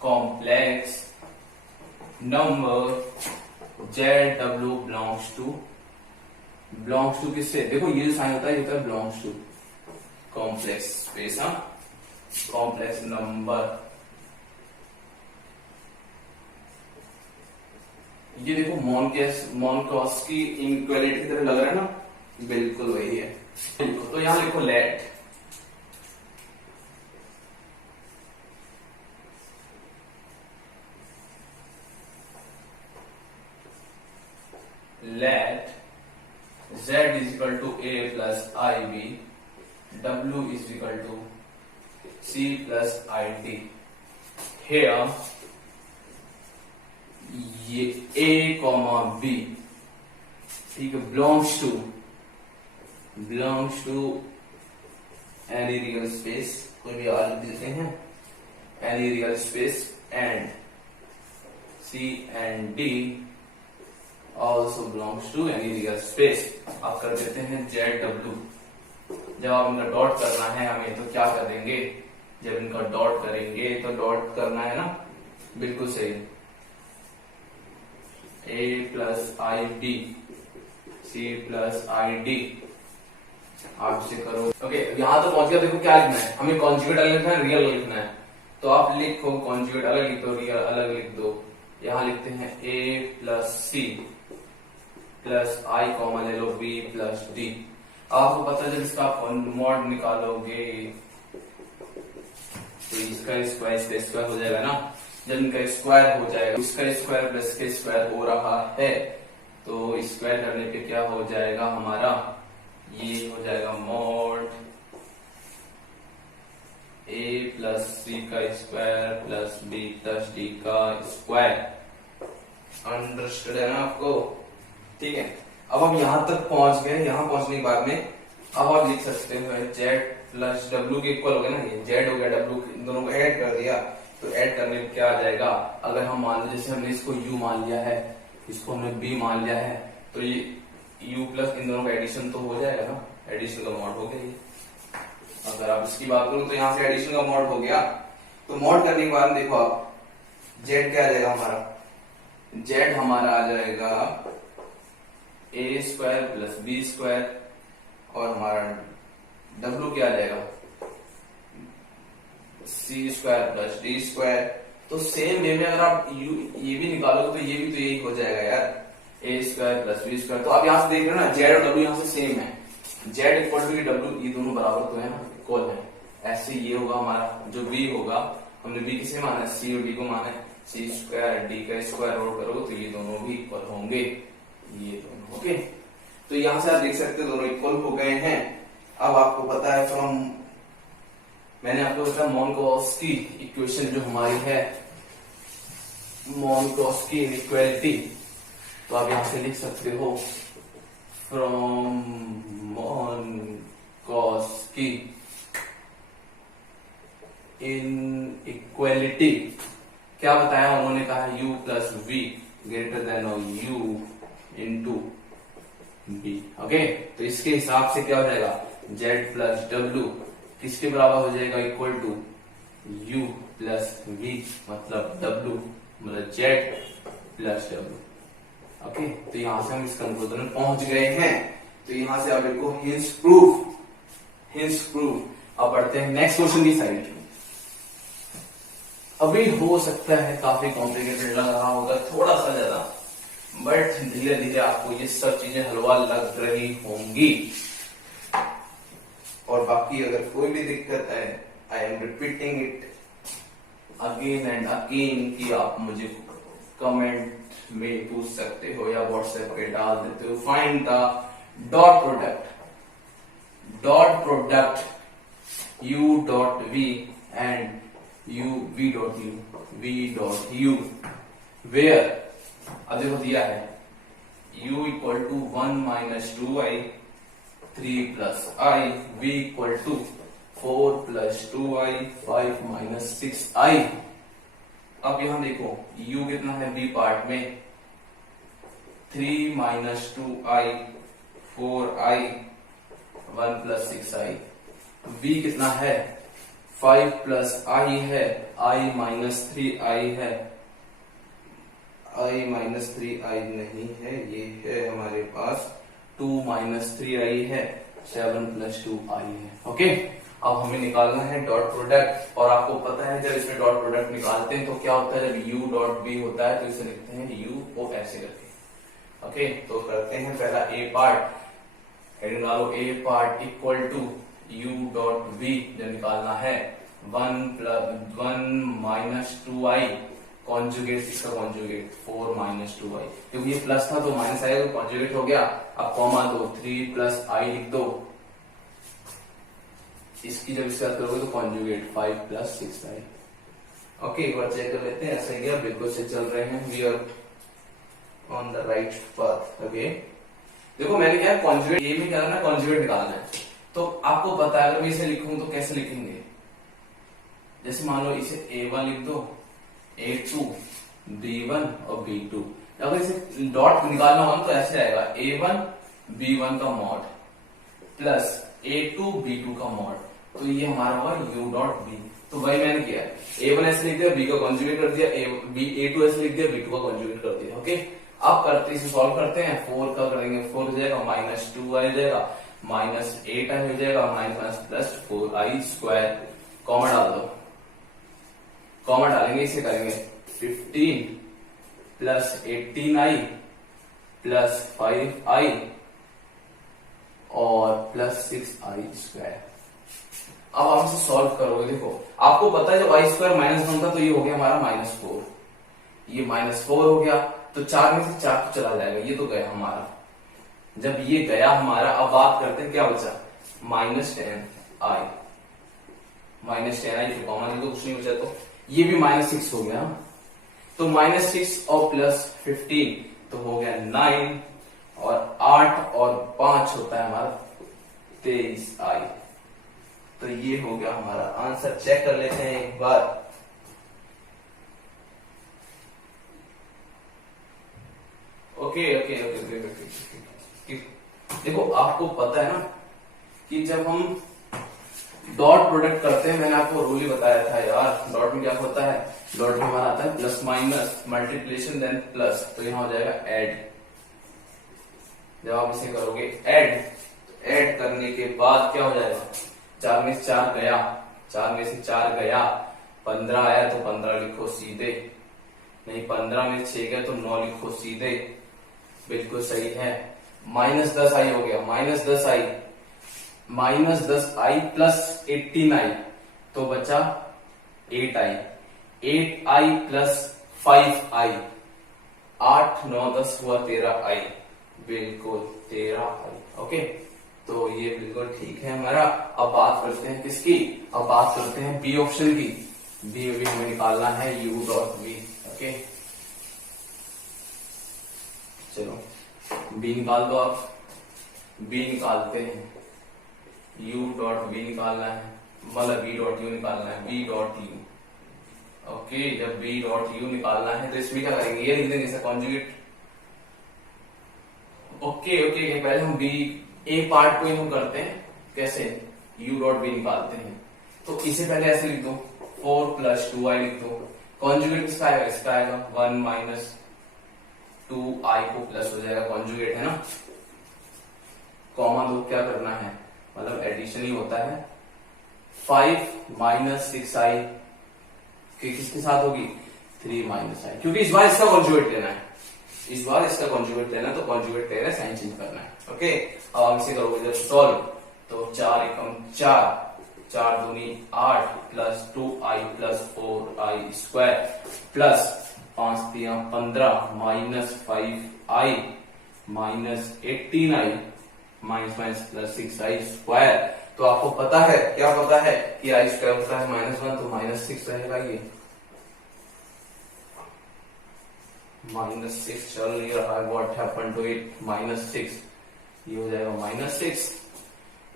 complex number Z W belongs to किससे, देखो ये जो साइन होता है ये होता है belongs to complex space, complex number. ये देखो मॉन क्रॉस की इनइक्वालिटी की तरह लग रहा है ना, बिल्कुल वही है। तो यहां लिखो late z is equal to a plus ib, w is equal to c plus id। here ये a कॉमा b, ठीक है, belongs to any real space, कोई भी आर देते हैं, any real space and c and d also belongs to any real space। आप कर देते हैं जेड डब्ल्यू, जब आप इनका डॉट करना है हमें तो क्या कर देंगे, जब इनका डॉट करेंगे तो डॉट करना है ना, बिल्कुल सही, a plus i D C plus i D, आप इसे करो। ओके, यहां तो पहुंच गया। देखो क्या लिखना है, हमें कॉन्जुगेट अलग लिखना है, रियल लिखना है, तो आप लिखो कॉन्जुगेट अलग लिख दो, रियल अलग लिख दो। यहां लिखते हैं a plus C plus i comma ले लो बी प्लस डी। आपको पता है जब इसका आप मॉड निकालोगे तो इसका स्क्वायर हो जाएगा ना, जब इनका स्क्वायर हो जाएगा, इसका स्क्वायर प्लस इसका स्क्वायर हो रहा है, तो स्क्वायर करने पे क्या हो जाएगा हमारा, ये हो जाएगा मॉड a प्लस सी का square plus B plus D का स्क्वायर। अंडरस्टूड है ना आपको, ठीक है। अब हम यहां तक पहुंच गए, यहां पहुंचने के बाद में अब आप लिख सकते हो जेड प्लस डब्ल्यू के इक्वल हो गया ना, ये जेड हो गया, डब्ल्यू इन दोनों को ऐड कर दिया, तो ऐड करने में क्या आ जाएगा, अगर हम मान लो जैसे हमने इसको u मान लिया है, इसको हमने b मान लिया है, तो ये u प्लस इन दोनों का एडिशन तो हो जाएगा ना, एडिशन का मॉड हो गया ये। अगर आप इसकी बात करो तो यहाँ से एडिशन का मॉड हो गया, तो मॉड करने के बाद देखो आप जेड क्या आ जाएगा हमारा, जेड हमारा आ जाएगा a square plus B square, और हमारा डब्ल्यू क्या आ जाएगा C square plus D square. तो सेम वे में अगर आप ये भी निकालोगे तो ये भी तो यही हो जाएगा यार, a square plus B square. तो आप यहाँ से देख रहे हो ना, जेड और डब्ल्यू यहाँ से सेम है, जेड इक्वल टू डब्ल्यू, ये दोनों बराबर तो है ना, इक्वल है। ऐसे ये होगा हमारा जो b होगा, हमने b किसे माना है, c और d को माना है, सी स्क्वायर डी का स्क्वायर रोड करोगे तो ये दोनों भी इक्वल होंगे, ये दोनों। ओके, तो यहां से आप देख सकते हो दोनों इक्वल हो गए हैं। अब आपको पता है फ्रॉम मैंने आपको बताया मोनकोवस्की इक्वेशन जो हमारी है, मोनकोवस्की इनइक्वालिटी, तो आप यहां से लिख सकते हो फ्रॉम मोनकोवस्की इनइक्वालिटी क्या बताया उन्होंने, कहा u plus V greater than u into B. Okay, तो इसके हिसाब से क्या हो जाएगा, z प्लस डब्ल्यू किसके बराबर हो जाएगा, equal to u plus V मतलब w मतलब z प्लस डब्ल्यू। ओके, तो यहां से हम इस कंक्लूजन में पहुंच गए हैं। तो यहां से आप देखो हिंस प्रूफ। अब बढ़ते हैं नेक्स्ट क्वेश्चन की साइड। अभी हो सकता है काफी कॉम्प्लिकेटेड लग रहा होगा, थोड़ा सा ज्यादा, बट धीरे धीरे आपको ये सब चीजें हलवा लग रही होंगी। और बाकी अगर कोई भी दिक्कत है, I am repeating it again and again कि आप मुझे कमेंट में पूछ सकते हो या व्हाट्सएप पे डाल देते हो। Find the dot product u dot v and v dot u where, अब देखो दिया है u equal to 1 minus 2i 3 plus i, v equal to 4 plus 2i 5 minus 6i। अब यहां देखो u कितना है b पार्ट में, 3 minus 2i 4i 1 plus 6i, v कितना है 5 प्लस i है, i माइनस 3i है, i माइनस 3i नहीं है, ये है हमारे पास 2 माइनस 3i है, 7 प्लस 2i है। ओके, अब हमें निकालना है डॉट प्रोडक्ट। और आपको पता है जब इसमें डॉट प्रोडक्ट निकालते हैं तो क्या होता है, जब u डॉट b होता है तो इसे लिखते हैं u को ऐसे करके। ओके, तो करते हैं पहला a पार्ट, हेडिंग डालो a part equal to u dot v जो निकालना है 1 माइनस 2i कॉन्जुगेट, इसका कॉन्जुगेट 4 माइनस 2i, क्योंकि ये प्लस था तो माइनस आएगा तो कॉन्जुगेट हो गया। अब कॉमा दो, 3 प्लस i लिख दो, इसकी जब इसके साथ करोगे तो कॉन्जुगेट 5 प्लस 6i। ओके, एक बार चेक कर लेते हैं, ऐसा गया बिल्कुल से चल रहे हैं, we are on the right path. Okay, देखो मैंने क्या कॉन्जुगेट, ये में क्या करना है, कॉन्जुगेट निकालना है। तो आपको पता है अगर मैं इसे लिखूं तो कैसे लिखेंगे, जैसे मान लो इसे a1 लिख दो, a2 b1 और b2। अगर इसे डॉट निकालना हो तो ऐसे आएगा a1 b1 का मॉड प्लस a2 b2 का मॉड, तो ये हमारा हुआ u डॉट b। तो वही मैंने किया, a1 ऐसे लिख दिया, b का कॉन्जुगेट कर दिया, a2 ऐसे लिख दिया, b2 का कॉन्जुगेट कर दिया। ओके, अब करते इसे सॉल्व करते हैं, 4 का करेंगे 4 हो जाएगा, माइनस 2i हो जाएगा, माइनस 8i हो जाएगा, minus plus 4i square, common डाल दो, कॉमन डालेंगे इसे करेंगे 15 प्लस 18i प्लस 5i और प्लस 6i स्क्वायर। अब आप इसे सॉल्व करोगे, देखो आपको पता है जब i स्क्वायर माइनस 1 था तो ये हो गया हमारा -4, ये -4 हो गया, तो 4 में से 4 तो चला जाएगा, ये तो गया हमारा। जब ये गया हमारा, अब बात करते हैं क्या बचा, -10i, -10i तो कॉमन तो कुछ नहीं बचा, तो ये भी -6 हो गया, तो -6 और प्लस 15 तो हो गया 9 और 8 और 5 होता है हमारा 23i। तो ये हो गया हमारा आंसर। चेक कर लेते हैं एक बार, okay okay okay okay okay. देखो आपको पता है ना कि जब हम डॉट प्रोडक्ट करते हैं, मैंने आपको रूल ही बताया था यार, डॉट में क्या होता है, डॉट में हमारा आता है plus minus multiplication then plus, तो यहां हो जाएगा ऐड। जब आप इसे करोगे ऐड करने के बाद क्या हो जाएगा, 4 में से 4 गया, 4 में से 4 गया, 15 आया तो 15 लिखो सीधे, नहीं 15 में 6 गया तो 9 लिखो सीधे, बिल्कुल सही है। -10i हो गया, -10i प्लस 18i तो बचा 8i, 8i प्लस 5i, 8 9 10 हुआ 13i, बिल्कुल 13i। ओके, तो ये बिल्कुल ठीक है हमारा। अब बात करते हैं किसकी, अब बात करते हैं बी ऑप्शन की। बी में भी हमें निकालना है u डॉट वी। ओके चलो बी निकाल दो आप। बी निकालते हैं, u डॉट वी निकालना है, मतलब b डॉट यू निकालना है, b डॉट यू। ओके जब b डॉट यू निकालना है तो इसमें क्या करेंगे, ये लिख देंगे इसका कॉन्जुगेट। ओके ओके पहले हम बी ए पार्ट को ही हम करते हैं, कैसे u डॉट बी निकालते हैं। तो इसे पहले ऐसे लिख दो 4 प्लस 2i लिख दो। कॉन्जुगेट किसका आएगा, इसका आएगा 1 माइनस 2i को प्लस हो जाएगा, कॉन्जुगेट है ना। कॉमा दो, क्या करना है, मतलब एडिशन ही होता है। 5 माइनस 6i किसके साथ होगी, 3 माइनस आई, क्योंकि इस बार इसका कॉन्जुगेट लेना है, इस बार इसका कॉन्जुगेट लेना है, तो कॉन्जुगेट लेना है, साइन चेंज करना है। ओके अब हम इसे करोगे जब सॉल्व, तो 4 एकम 4, 4 दूनी 8 plus 2i plus 4i square plus 5 3 15 minus 5i minus 18i minus minus plus 6i square. तो आपको पता है, क्या पता है कि i स्क्वायर होता है -1, तो -6 रहेगा ये, -6 चल नहीं रहा है, व्हाट हैपन टू इट, -6, ये हो जाएगा -6,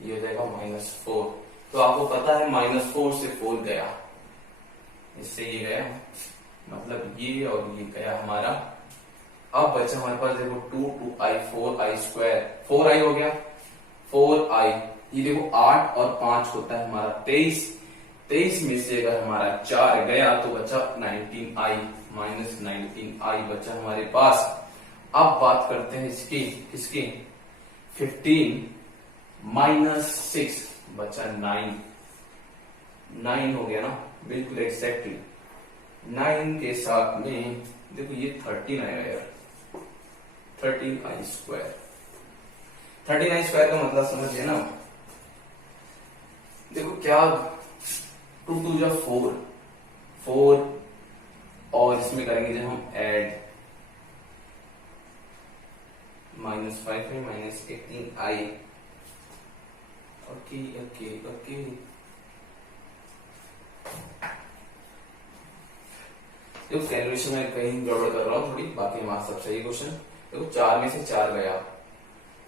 ये हो जाएगा -4। तो आपको पता है -4 से 4 गया, इससे ये गया, मतलब ये और ये गया हमारा। अब बचा हमारे पास देखो 2i 4i स्क्वायर, 4i हो गया, 4i, ये देखो 8 और 5 होता है हमारा 23, 23 में से अगर हमारा 4 गया तो बचा 19i माइनस 19i बचा हमारे पास। अब बात करते हैं इसकी, किसकी, 15 माइनस 6 बचा 9, 9 हो गया ना, बिल्कुल एग्जैक्टली। 9 के साथ में देखो ये 13 आएगा यार, 13i स्क्वायर, 13i स्क्वायर का मतलब समझिए ना, देखो क्या 2 2 जा 4, 4 और इसमें करेंगे जब हम ऐड -5 में -18i। ओके ओके ओके देखो कैलकुलेशन में कहीं गड़बड़ कर रहा हूं थोड़ी, बाकी मार्क्स सब सही क्वेश्चन। देखो 4 में से 4 गया,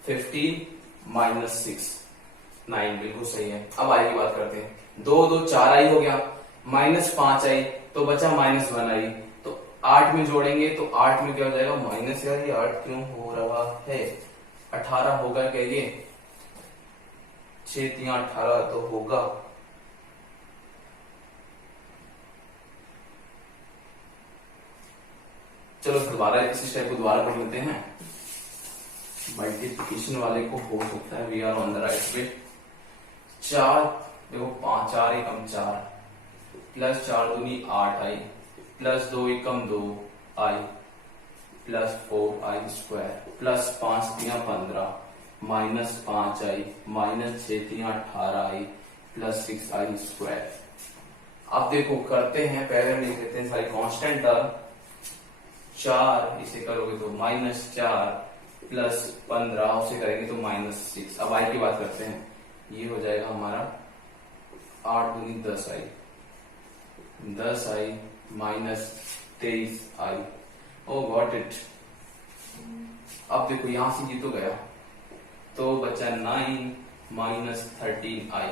15 माइनस 6 9, बिल्कुल सही है। अब आई की बात करते हैं, 2 2 4i हो गया, -5i तो बचा -1i, तो 8 में जोड़ेंगे तो 8 में क्या हो जाएगा माइनस, यार ये 8 क्यों हो रहा है, 18 होगा क्या ये, 6 3 18 तो होगा। चलो दोबारा इसी स्टेप को दोबारा कर लेते हैं, मल्टीप्लिकेशन वाले को हो सकता है, we are on the right way. 4 देखो 5 4 एकम 4 प्लस 4 दूनी 8i प्लस 2 एकम 2i plus 4i square plus 5 3 15 minus 5i minus 6 3 18i plus 6i स्क्वायर। अब देखो करते हैं, पहले हम लिख लेते हैं सारी कांस्टेंट टर्म, 4 इसे करोगे तो -4 प्लस 15 उसे करेंगे तो -6। अब i की बात करते हैं, ये हो जाएगा हमारा 8 दूनी 10i, 10i minus 23i। O got it. अब देखो यहां से ये तो गया, तो बचा 9 माइनस 13i।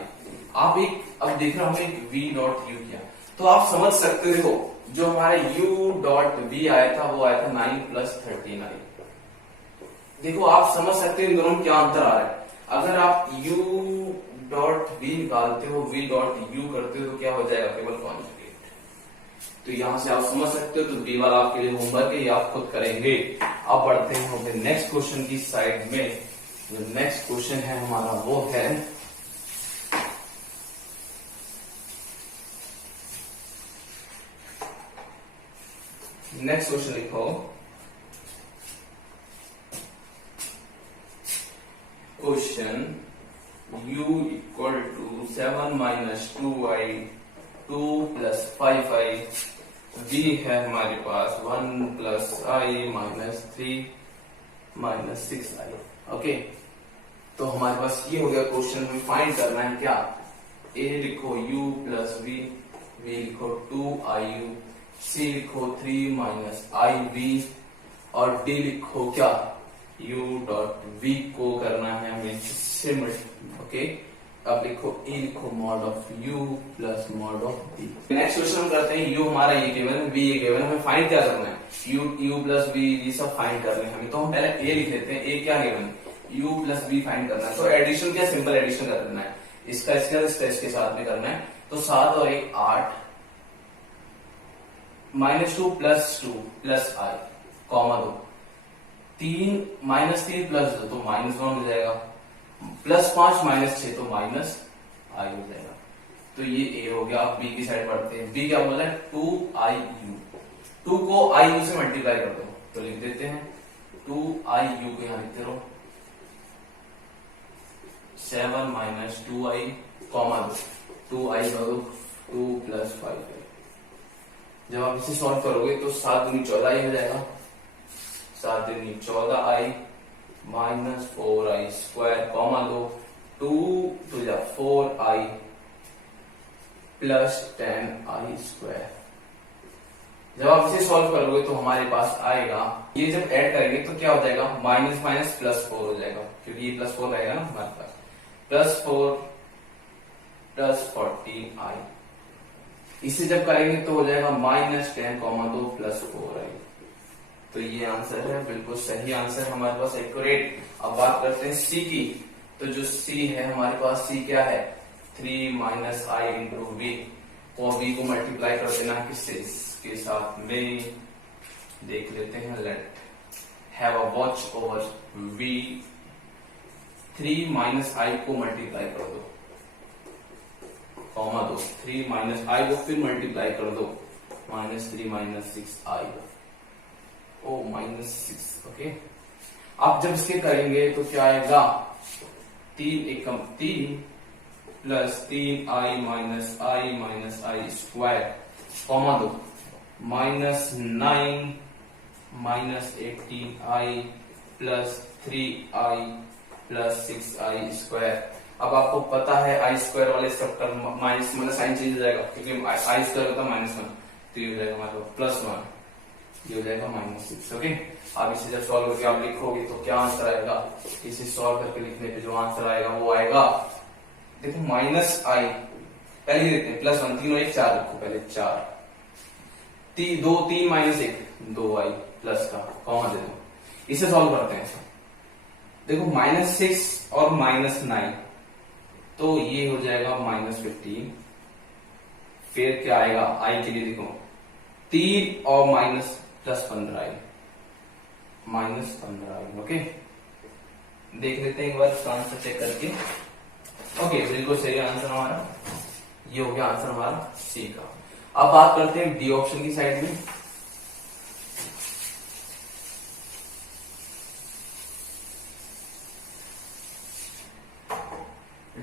आप एक, अब देख रहे हो हमने एक v डॉट यू किया, तो आप समझ सकते हो जो हमारा u डॉट v आया था वो आया था 9 प्लस 13i। देखो आप समझ सकते हो इन दोनों में क्या अंतर आ रहा है। अगर आप u डॉट v निकालते हो, v डॉट u करते हो तो क्या हो जाएगा, केवल कॉन्जुगेट। तो यहां से आप समझ सकते हो, तो b वाला आपके लिए होमवर्क है, ये आप खुद करेंगे। अब बढ़ते हैं हम नेक्स्ट क्वेश्चन की साइड में। जो नेक्स्ट क्वेश्चन है हमारा वो है नेक्स्ट क्वेश्चन लिखो, question u equal to 7 minus 2i 2 plus 5i, v है हमारे पास 1 plus i minus 3 minus 6i। Okay तो हमारे पास ये हो गया क्वेश्चन, हमें फाइंड करना है क्या, ए लिखो u प्लस वी, वी लिखो 2iu, सी लिखो 3 माइनस आई वी, और डी लिखो क्या, u डॉट v को करना है हमें सिमिलर। ओके, अब लिखो e लिखो mod of u plus mod of v। Next question हम करते हैं, u हमारा ये गिवन है, v ये गिवन है, हमें फाइंड क्या करना है, u प्लस v ये सब फाइंड करने हैं हमें। तो हम पहले a लिख लेते हैं, a क्या गिवन है, u प्लस v फाइंड करना है। तो एडिशन क्या, सिंपल एडिशन करना है, इसका इसके साथ में करना है। तो 7 और 1 8, -2 plus 2 plus i comma 2, 3 -3 plus 2 तो -1 हो जाएगा, प्लस 5 -6 तो माइनस आई हो जाएगा। तो ये ए हो गया। अब बी की साइड बढ़ते हैं, बी क्या बोला है, 2iu, 2 को iu से मल्टीप्लाई कर दो, तो लिख देते हैं 2iu को यहां लिखते रहो, 7 माइनस 2i कॉमा 2i करो 2 प्लस 5। जब आप इसे सॉल्व करोगे तो 7 दूनी 14 हो जाएगा, 7 दूनी 14i minus 4i square comma 2 2 तो 4i प्लस 10i स्क्वायर। जब आप इसे सॉल्व करोगे तो हमारे पास आएगा, ये जब ऐड करेंगे तो क्या हो जाएगा, माइनस माइनस प्लस 4 हो जाएगा, क्योंकि ये प्लस 4 रहेगा ना हमारे पास, प्लस 4 प्लस 14i। इसे जब करेंगे तो हो जाएगा माइनस 10 कॉमा 2 प्लस 4i। तो ये आंसर है, बिल्कुल सही आंसर हमारे पास, एक्यूरेट। अब बात करते हैं सी की। तो जो सी है हमारे पास, सी क्या है, 3 माइनस आई इंटू वी, और वी को मल्टीप्लाई कर देना किससे, इसके साथ में। देख लेते हैं, let have a watch over V, 3 minus I को मल्टीप्लाई कर दो कॉमा 2, 3 माइनस आई को फिर मल्टीप्लाई कर दो, -3 माइनस 6i, ओ -6। ओके, अब जब इसके करेंगे तो क्या आएगा, 3 एकम 3 plus 3i minus I square comma 2, -9 minus 18i plus 3i plus 6i स्क्वायर। अब आपको पता है आई स्क्वायर वाले सब टर्म माइनस मतलब साइन चेंज हो जाएगा, क्योंकि आई स्क्वायर होता है -1, तो ये हो जाएगा हमारे +1, ये हो जाएगा -6। ओके, अब इसे जब सॉल्व करके आप लिखोगे तो क्या आंसर आएगा, इसे सॉल्व करके लिखने पे जो आंसर आएगा वो आएगा, देखो -i, पहले देखते हैं, +1 3 और 1 4 लिखो, पहले 4 2 3 -1 2i प्लस का कॉमा दे दो। इसे सॉल्व करते हैं, देखो -6 और -9, तो ये हो जाएगा -15। फिर क्या आएगा, आई के लिए देखो 3 और minus plus 15i, -15i। Okay, देख लेते हैं एक बार इसका आंसर चेक करके। ओके, बिल्कुल सही आंसर हमारा, ये हो गया आंसर हमारा सी का। अब बात करते हैं डी ऑप्शन की साइड में।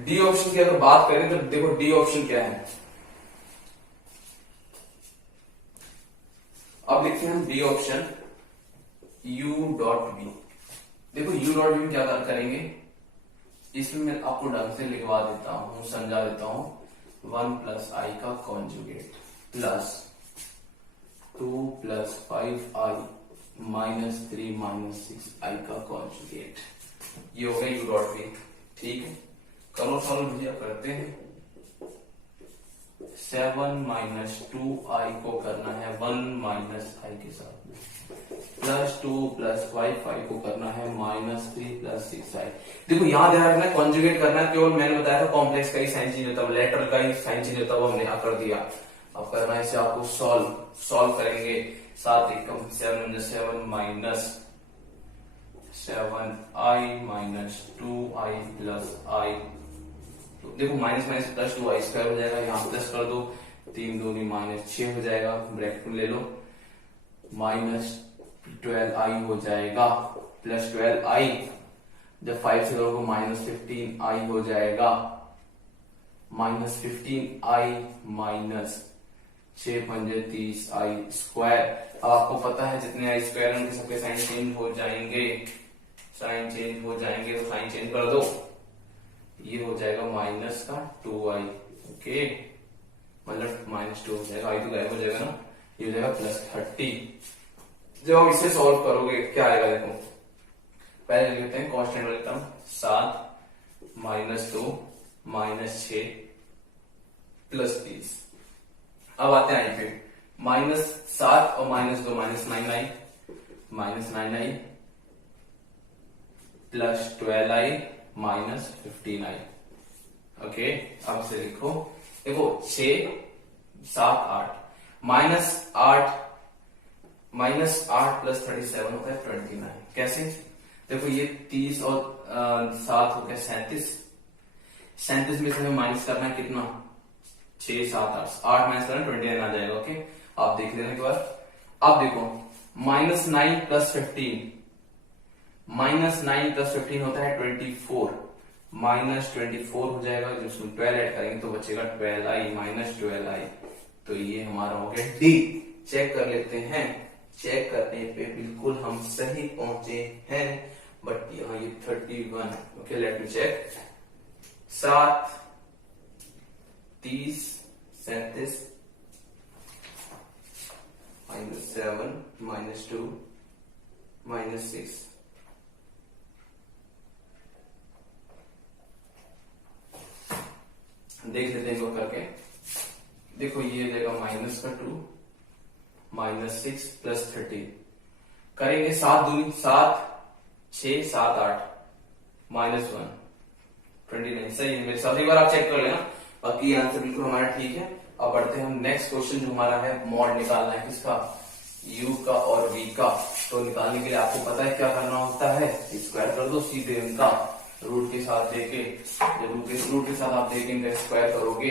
डी ऑप्शन की अगर बात करें तो देखो डी ऑप्शन क्या है, अब लिखते हैं हम D option u dot v। देखो u डॉट v क्या करेंगे, इसमें मैं आपको ढंग से लिखवा देता हूं, समझा देता हूं, 1 प्लस आई का conjugate plus 2 plus 5i -3 -6i का कॉन्जुगेट, ये हो गया u डॉट v। ठीक है, करो सॉल्व भैया, करते हैं। 7 माइनस 2i को करना है 1 माइनस आई के साथ में, प्लस 2 प्लस 5i को करना है -3 प्लस 6i। देखो यहाँ ध्यान रखना है, कॉन्जुगेट करना है, केवल मैंने बताया था कॉम्प्लेक्स का ही साइन चेंज होता है, लेटर का ही साइन चेंज होता है, वो हमने यहाँ कर दिया। अब करना है इसे आपको सॉल्व करेंगे, 7 एकम 7 minus 7i minus 2i plus i, देखो minus minus plus 2i square हो जाएगा, यहाँ प्लस कर दो, 3 दूनी -6 हो जाएगा, ब्रैकेट में ले लो, -12i हो जाएगा, प्लस 12i, जब 5 से करोगे -15i हो जाएगा, -15i माइनस 6 पंजे 30i स्क्वायर। अब आपको पता है जितने आई स्क्वायर उनके सबके साइन चेंज हो जाएंगे, साइन चेंज हो जाएंगे तो साइन चेंज कर दो, ये हो जाएगा माइनस का 2i, ओके, मतलब -2 हो जाएगा, i तो गायब हो जाएगा ना, ये हो जाएगा +30। जब आप इसे सॉल्व करोगे क्या आएगा देखो, पहले लिख लेते हैं कांस्टेंट वाले टर्म, 7 -2 -6 +30। अब आते हैं आई पे, -7 और -2 -9i, -9i +12i -15i, okay. अब से लिखो, देखो 6 7 8 -8 +37 होता है 29, कैसे, देखो ये 30 और 7 हो गया 37 में से हमें माइनस करना है कितना, 6 7 8 माइनस करना 29 आ जाएगा, ओके। आप देख लेना एक बार। अब देखो -9 +15, -9 +15 होता है 24, -24 हो जाएगा, जिसमें 12 ऐड करेंगे तो बचेगा 12i -12i, तो ये हमारा हो गया डी। चेक कर लेते हैं, चेक करने पे बिल्कुल हम सही पहुंचे हैं, बट यहाँ ये 31, ओके, लेट मी चेक। 7 30 37 -7 -2 -6, देख लेते हैं करके। देखो ये देगा -2 -6 +30 करेंगे, 7 दूनी 7 6 7 8 -1 29, सही है मेरे साथ, एक बार आप चेक कर लेना, बाकी आंसर बिल्कुल हमारा ठीक है। अब बढ़ते हैं हम नेक्स्ट क्वेश्चन, जो हमारा है मॉड निकालना है किसका, u का और v का। तो निकालने के लिए आपको पता है क्या करना होता है, स्क्वायर कर दो सीधे उनका, रूट के साथ देके, जब रूट के साथ आप देखेंगे स्क्वायर करोगे,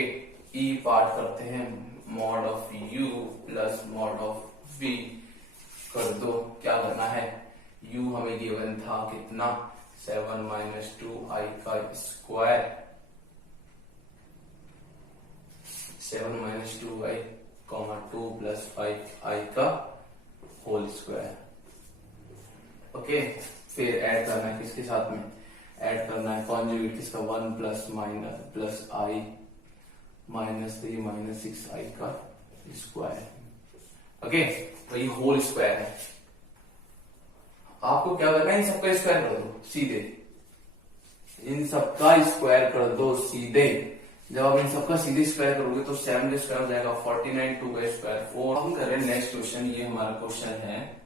ई पार्ट करते हैं mod of u plus mod of v कर दो। क्या करना है, u हमें गिवन था कितना, 7 -2i का स्क्वायर, 7 -2i 2 + 5i का होल स्क्वायर, ओके। फिर ऐड करना है किसके साथ में, ऐड करना है कॉन्जुगेट किसका, 1 + i -3 -6i का स्क्वायर, ओके। तो ये होल स्क्वायर है। आपको क्या करना है, इन सबका स्क्वायर कर दो सीधे, इन सबका स्क्वायर कर दो सीधे। जब आप इन सबका सीधे स्क्वायर करोगे तो 7 का स्क्वायर हो जाएगा 49, 2 का स्क्वायर 4। हम कर रहे हैं नेक्स्ट क्वेश्चन, ये हमारा क्वेश्चन है,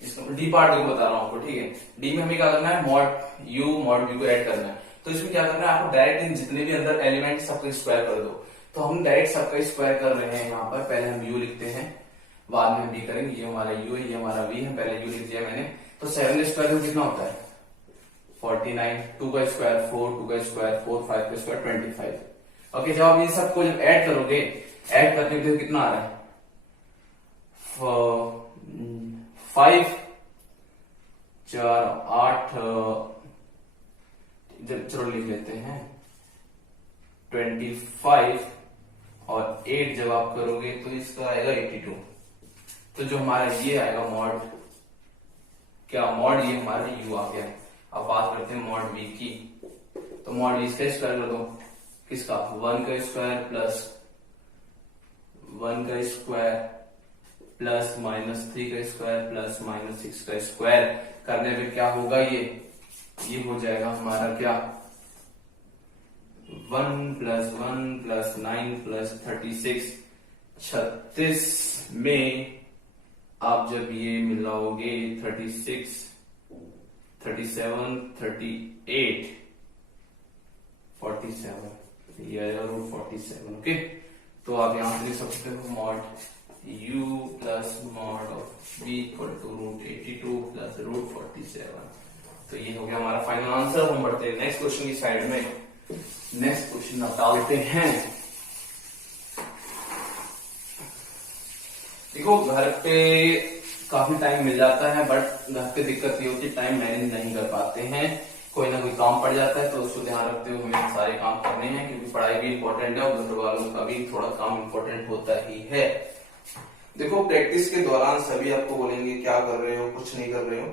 इसका डी पार्ट को बता रहा हूं आपको, ठीक है। डी में हमें क्या करना है, मॉड u मॉड v को ऐड करना है। तो इसमें क्या करना है, आपको डायरेक्ट इन जितने भी अंदर एलिमेंट सबका स्क्वायर कर दो। तो हम डायरेक्ट सबका स्क्वायर कर रहे हैं यहाँ पर, पहले हम u लिखते हैं, बाद में हम v करेंगे। ये हमारा u है, ये हमारा v है, पहले u लिख दिया मैंने। तो 7 का स्क्वायर कितना होता है 49, 2 का स्क्वायर 4, 2 का स्क्वायर 4, 5 का स्क्वायर 25, ओके। जब आप इन सबको जब ऐड करोगे, ऐड करने के कितना आ रहा है, 5 4 8, चलो लिख लेते हैं 25 और 8 जब आप करोगे तो इसका आएगा 82। तो जो हमारा ये आएगा मॉड, क्या मॉड, ये हमारा u आ गया। अब बात करते हैं मॉड v की। तो मॉड v इसका स्क्वायर कर दो, किसका, 1 का स्क्वायर प्लस 1 का स्क्वायर प्लस -3 का स्क्वायर प्लस -6 का स्क्वायर करने पे क्या होगा, ये हो जाएगा हमारा क्या, 1 + 1 + 9 + 36, 36 में आप जब ये मिलाओगे 36 37 38 47, ये आएगा √47, ओके। तो आप यहां से लिख सकते हो mod u plus mod of v equal to √82 plus √47। तो ये हो गया हमारा फाइनल आंसर। हम बढ़ते हैं नेक्स्ट क्वेश्चन की साइड में। नेक्स्ट क्वेश्चन आप डालते हैं। देखो घर पे काफी टाइम मिल जाता है, बट घर पे दिक्कत ये होती है टाइम मैनेज नहीं कर पाते हैं, कोई ना कोई काम पड़ जाता है, तो उसको ध्यान रखते हुए हमें सारे काम करने हैं, क्योंकि पढ़ाई भी इंपॉर्टेंट है और घर वालों का भी थोड़ा काम इंपॉर्टेंट होता ही है। देखो प्रैक्टिस के दौरान सभी आपको बोलेंगे क्या कर रहे हो, कुछ नहीं कर रहे हो,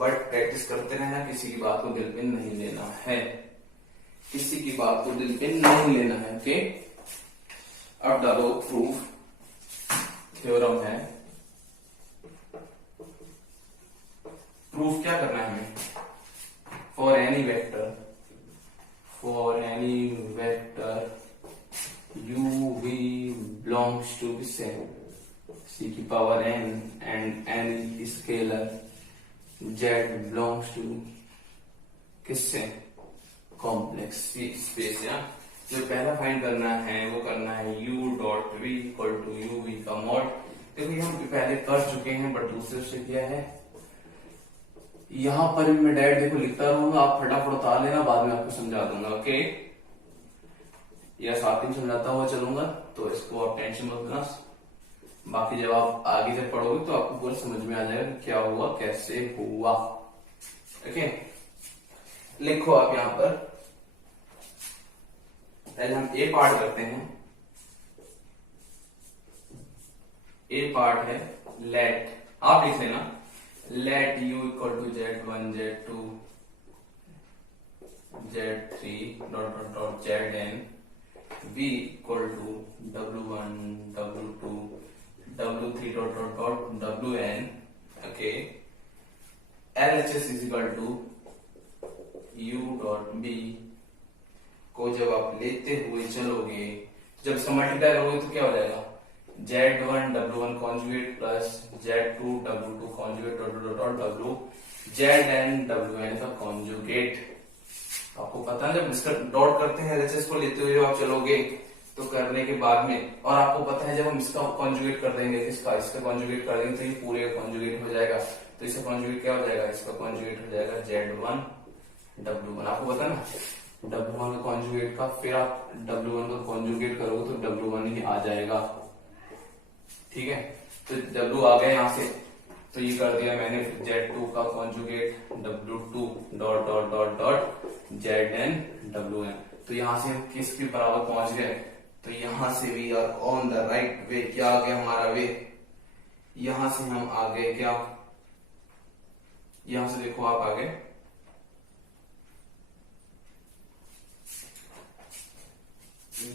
बट प्रैक्टिस करते रहना, किसी की बात को दिल पे नहीं लेना है, किसी की बात को दिल पे नहीं लेना है। ओके, अब डालो प्रूफ। थ्योरम है, प्रूफ क्या करना है हमें? For any vector, for any vector u v belongs to किससे? c की power n and n scalar z belongs to किससे? Complex space. या जो पहला फाइंड करना है वो करना है u dot v equal to u v का मॉड। देखो ये हम पहले कर चुके हैं, बट दूसरे से क्या है, यहां पर मैं डायरेक्ट देखो लिखता रहूंगा, आप फटाफट उतार लेना, बाद में आपको समझा दूंगा। ओके, या साथ ही समझाता हुआ चलूंगा, तो इसको आप टेंशन मत लेना। बाकी जब आप आगे जब पढ़ोगे तो आपको पूरा समझ में आ जाएगा क्या हुआ, कैसे हुआ। ओके, लिखो आप यहां पर, पहले हम ए पार्ट करते हैं। ए पार्ट है लेट, आप लिख लेना let u equal to z1 z2 z3 dot dot dot zn v equal to w1 w2 w3 dot dot dot wn। Okay, LHS is equal to u dot b को जब आप लेते हुए चलोगे, जब इसका मल्टीप्लाई करोगे तो क्या हो जाएगा, z1 w1 conjugate plus z2 w2 conjugate dot dot dot w zn wn का कॉन्जुगेट। आपको पता है जब इसका डॉट करते हैं एलएचएस को लेते हुए आप चलोगे तो करने के बाद में, और आपको पता है जब हम इसका कॉन्जुगेट कर देंगे, इसका कॉन्जुगेट कर देंगे तो ये पूरे का कॉन्जुगेट हो जाएगा। तो इसका कॉन्जुगेट क्या हो जाएगा, इसका कॉन्जुगेट हो जाएगा z1 w1। आपको पता है ना w1 का कॉन्जुगेट का, फिर आप w1 का कॉन्जुगेट करोगे तो w1 ही आ जाएगा। ठीक है, तो w आ गया यहां से, तो ये कर दिया मैंने। z2 का conjugate w2 dot dot dot dot zn wn। तो यहां से हम किसके बराबर पहुंच गए, तो यहां से we are on the right way. क्या आ गया हमारा वे, यहां से हम आ गए क्या, यहां से देखो आप आ गए,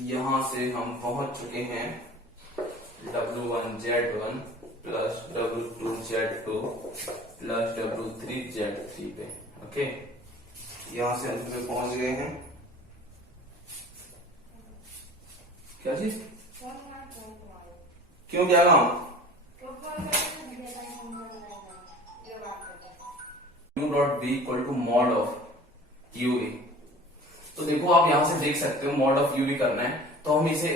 यहां से हम पहुंच चुके हैं w1 z1 plus w2 z2 plus w3 z3 पे। ओके, यहां से अंत में पहुंच गए हैं। क्या चीज, क्यों क्या काम, u dot b equal to mod of u v। तो देखो आप यहां से देख सकते हो मॉड ऑफ u v करना है, तो हम इसे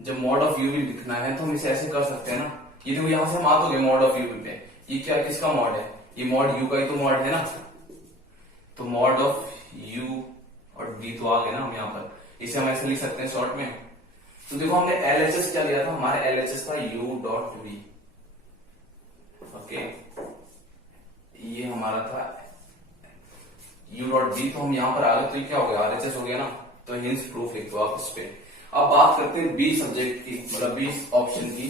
जब मॉड ऑफ u v लिखना है तो हम इसे ऐसे कर सकते हैं ना। ये देखो यहां से हम आ तो गए मॉड ऑफ u v पे, ये क्या किसका मॉड है, ये मॉड u का ही तो मॉड है ना। तो मॉड ऑफ u और v तो आ गए ना हम यहाँ पर, इसे हम ऐसे लिख सकते हैं शॉर्ट में। तो देखो हमने LHS क्या लिया था, हमारे LHS था u डॉट v। ओके, ये हमारा था u डॉट v, तो हम यहाँ पर आ गए, तो ये क्या हो गया RHS हो गया ना। तो हिंस प्रूफ लिख दो आप इस पे। अब बात करते हैं बी सब्जेक्ट की, मतलब बी ऑप्शन की।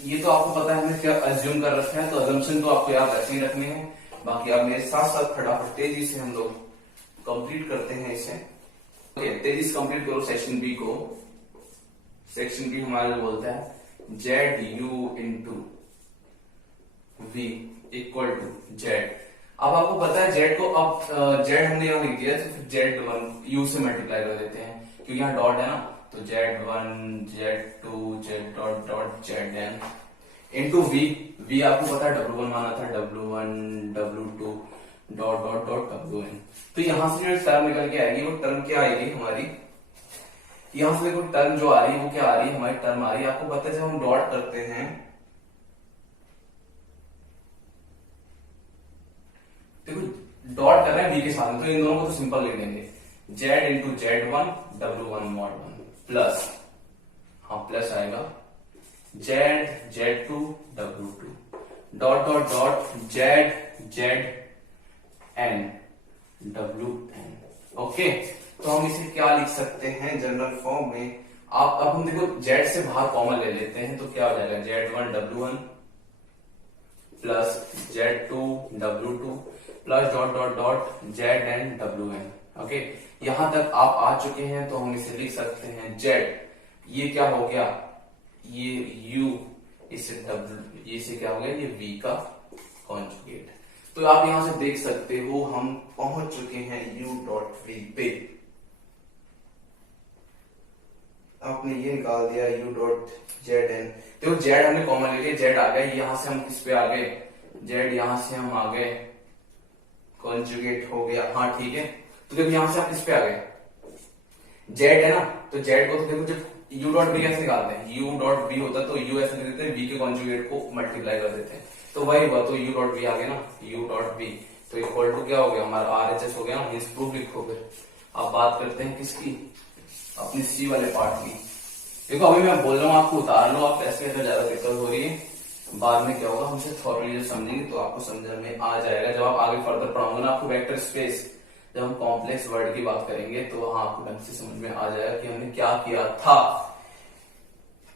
ये तो आपको पता है हमने क्या अज्यूम कर रखा है, तो अजम्पशन तो आपको याद ऐसे ही रखने हैं। बाकी आप मेरे साथ साथ फटाफट तेजी से हम लोग कंप्लीट करते हैं इसे। ओके, तेजी से कंप्लीट करो सेक्शन बी को। सेक्शन बी हमारे बोलता है Z U into V equal to Z. अब आपको पता है जेड को, अब जेड हमने यहां लिख दिया, तो जेड1 यू से मल्टीप्लाई कर देते हैं क्योंकि यहाँ डॉट है ना। तो z1 z2 z dot dot zn into v। v आपको पता है w1 माना था, w1 w2 dot dot dot wn। तो यहां से जो टर्म निकल के आएगी वो टर्म क्या आएगी हमारी, यहां से देखो टर्म जो आ रही है वो क्या आ रही है, हमारी टर्म आ रही है। आपको पता है जब हम डॉट करते हैं, देखो डॉट कर रहे हैं v के साथ में, तो इन दोनों को तो सिंपल लिख देंगे z into z1 w1 mod 1 plus, हाँ प्लस आएगा z z2 w2 dot dot dot z z n wn। Okay, तो हम इसे क्या लिख सकते हैं जनरल फॉर्म में। आप अब हम देखो z से बाहर कॉमन ले लेते हैं, तो क्या हो जाएगा z1 w1 plus Z2 W2 plus dot dot dot Z and WN। Okay, यहां तक आप आ चुके हैं तो हम इसे लिख सकते हैं Z, ये क्या हो गया, ये U, इसे W, इसे क्या हो गया, ये V का कॉन्जुगेट। तो आप यहां से देख सकते हो हम पहुंच चुके हैं U डॉट V पे। आपने ये निकाल दिया U डॉट ZN। देखो Z हमने कॉमन ले लिया, Z आ गया, यहां से हम किस पे आ गए, Z यहां से हम आ गए, कॉन्जुगेट हो गया। हाँ ठीक है, तो देखो यहां से आप किस पे आ गए, Z है ना, तो Z को तो देखो जब U डॉट B कैसे निकालते हैं, U डॉट B होता तो U ऐसे देते हैं, B के कॉन्जुगेट को मल्टीप्लाई कर देते हैं, तो वही हुआ, तो U डॉट B आ गया ना, U डॉट B, तो इक्वल टू क्या हो गया हमारा RHS हो गया, हिंस प्रूफ लिखो। फिर अब बात करते हैं किसकी, अपनी C वाले पार्ट की। देखो अभी मैं बोल रहा हूँ, आपको उतार लो, आप ऐसे अंदर ज्यादा दिक्कत हो रही है, बाद में क्या होगा, हमसे थॉरली जब समझेंगे तो आपको समझ में आ जाएगा। जब आप आगे फर्दर पढ़ाऊंगा ना आपको वेक्टर स्पेस, जब हम कॉम्प्लेक्स वर्ड की बात करेंगे तो वहां आपको ढंग से समझ में आ जाएगा कि हमने क्या किया था,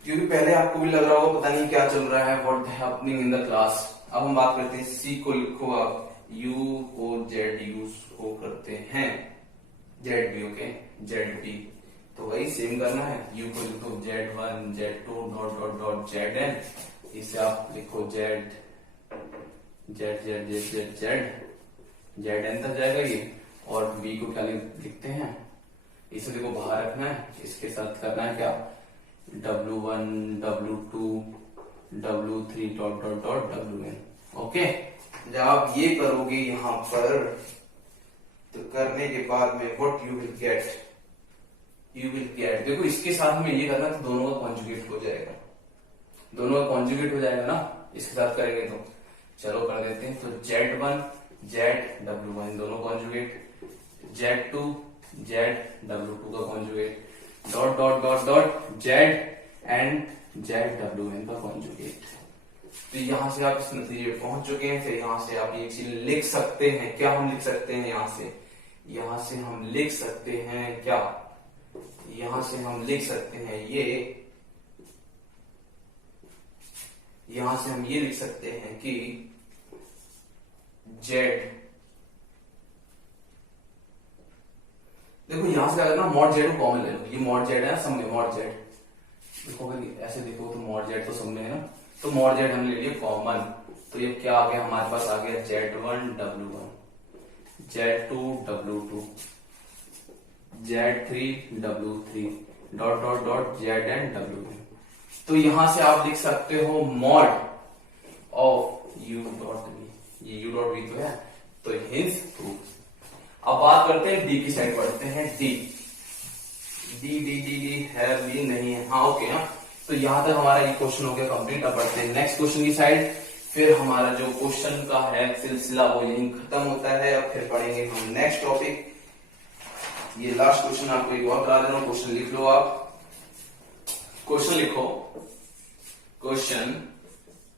क्योंकि पहले आपको भी लग रहा होगा पता नहीं क्या चल रहा है, what happening in the class. अब हम बात करते हैं सी को, लिखो आप, U को Z यूज को करते हैं ZB, ओके, ZB, तो वही सेम करना है, U को लिखो Z1 Z2 dot dot dot ZN, इसे आप लिखो Z Z Z Z Z Z ZN तक जाएगा ये, और B को क्या लिखते हैं, इसे देखो बाहर रखना है, इसके साथ करना है क्या, W1 W2 W3 dot dot dot WN। Okay, जब आप ये करोगे यहां पर, तो करने के बाद में व्हाट यू विल गेट, देखो इसके साथ में ये करना तो दोनों का कॉन्जुगेट हो जाएगा, दोनों का कॉन्जुगेट हो जाएगा ना, इसके साथ करेंगे तो चलो कर देते हैं। तो Z1 Z W1 दोनों कॉन्जुगेट, Z2 Z W2 का conjugate, dot dot dot dot Z and Z WN का कॉन्जुगेट। तो यहां से आप इस नतीजे पे पहुंच चुके हैं। फिर यहां से आप ये चीज लिख सकते हैं, क्या हम लिख सकते हैं, यहां से हम लिख सकते हैं क्या, यहां से हम लिख सकते हैं ये, यहां से हम ये लिख सकते हैं कि Z, देखो यहां से अगर ना मॉड Z को कॉमन ले लो, ये मॉड Z है ना, सब में मॉड Z, देखो अगर ऐसे देखो तो मॉड Z तो सब में है ना, तो मॉड Z हमने ले लिया कॉमन, तो ये क्या आ गया हमारे पास, आ गया Z1 W1 Z2 W2 Z3 W3 dot dot dot Z and WN। तो यहां से आप लिख सकते हो mod of U dot V, ये U डॉट V तो है, तो हिंस प्रूफ। अब बात करते हैं D की साइड, बढ़ते हैं D है, B नहीं है, हाँ ओके, हाँ, तो यहां तक हमारा ये क्वेश्चन हो गया कंप्लीट। अब बढ़ते हैं नेक्स्ट क्वेश्चन की साइड, फिर हमारा जो क्वेश्चन का है सिलसिला वो यहीं खत्म होता है। अब फिर पढ़ेंगे हम नेक्स्ट टॉपिक, ये लास्ट क्वेश्चन आपको एक और करा दे रहा हूं, क्वेश्चन लिख लो आप, क्वेश्चन लिखो, question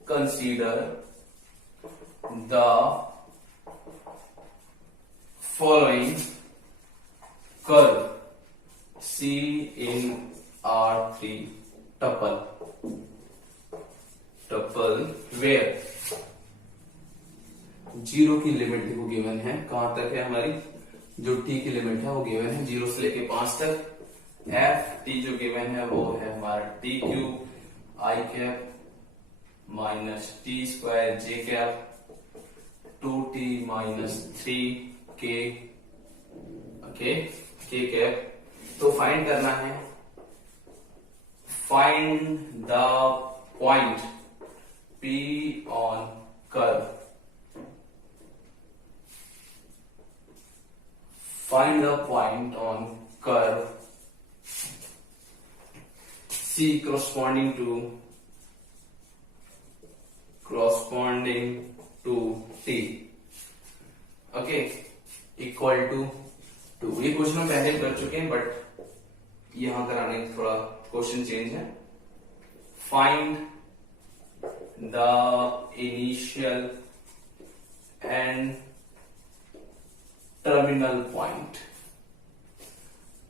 consider the following curve C in R3 tuple where 0 की लिमिट देखो गिवन है, कहां तक है हमारी, जो T की लिमिट है वो गिवन है 0 से लेके 5 तक, F T जो गिवन है वो है हमारा T cube I cap minus T square J cap 2T minus 3K, okay, K cap. तो फाइंड करना है, find the point P on curve, find the point on curve C corresponding to T, okay, equal to 2। ये क्वेश्चन हम पहले कर चुके हैं, बट यहां कराने थोड़ा क्वेश्चन चेंज है। Find the initial and terminal point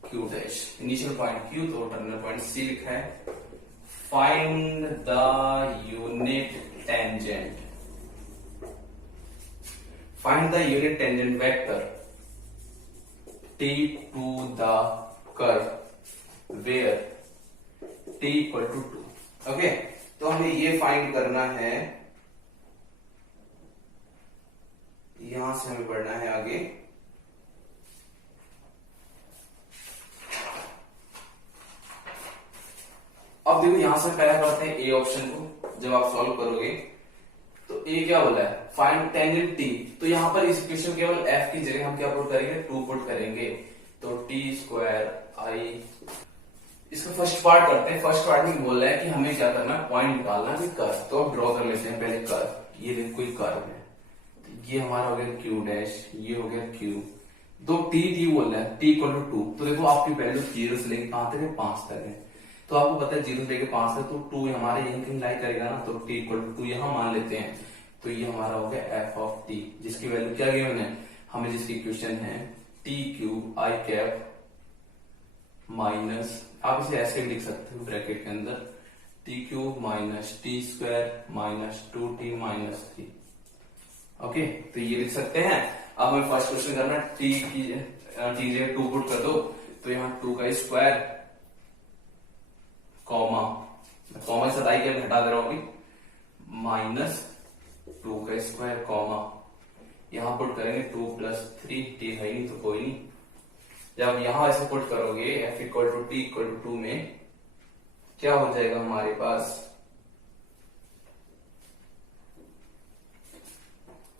Q dash, initial point Q तो टर्मिनल पॉइंट C लिखा है। Find the unit tangent, find the unit tangent vector t to the curve where t equal to 2. Okay, तो हमें ये फाइंड करना है, यहां से हमें बढ़ना है आगे। अब देखो यहां से पहले करते हैं ए ऑप्शन को। जब आप सॉल्व करोगे तो ए क्या बोला है, फाइंड टेंजेंट टी। तो यहां पर इस इक्वेशन केवल एफ की जगह हम क्या पुट करेंगे, 2 पुट करेंगे। तो टी स्क्वायर आई, इसका फर्स्ट पार्ट करते हैं। फर्स्ट पार्ट में बोल रहा है कि हमें क्या करना है, पॉइंट निकालना है, कर्व। तो अब ड्रॉ कर लेते हैं पहले कर्व। ये देखो कोई कर्व है, तो ये हमारा हो गया क्यू डैश, ये हो गया क्यू। दो टी टी बोल रहा है टी इक्वल टू 2। तो देखो आपकी वैल्यू 0 से लेकर कहां तक है, 5 तक है। तो आपको पता है 0 से लेकर 5 तक, तो 2 हमारे यहीं कहीं लाई करेगा ना, तो टी इक्वल टू 2 यहां मान लेते हैं। तो ये हमारा हो गया एफ ऑफ टी, जिसकी वैल्यू क्या गिवन है हमें, जिसकी इक्वेशन है T Q I cap minus, आप इसे ऐसे भी लिख सकते हो ब्रैकेट के अंदर, T cube minus T square minus 2t minus 3। Okay, तो ये लिख सकते हैं। अब हमें फर्स्ट क्वेश्चन करना है, टी की टी जगह 2 पुट कर दो। तो यहाँ 2 का स्क्वायर कॉमा, कॉमा से आई क्या घटा दे रहा हूं अभी, माइनस 2 का स्क्वायर कॉमा, यहां पुट करेंगे 2 प्लस 3, टी है नहीं तो कोई नहीं। जब यहां ऐसे पुट करोगे f equal to T equal to 2 में क्या हो जाएगा हमारे पास,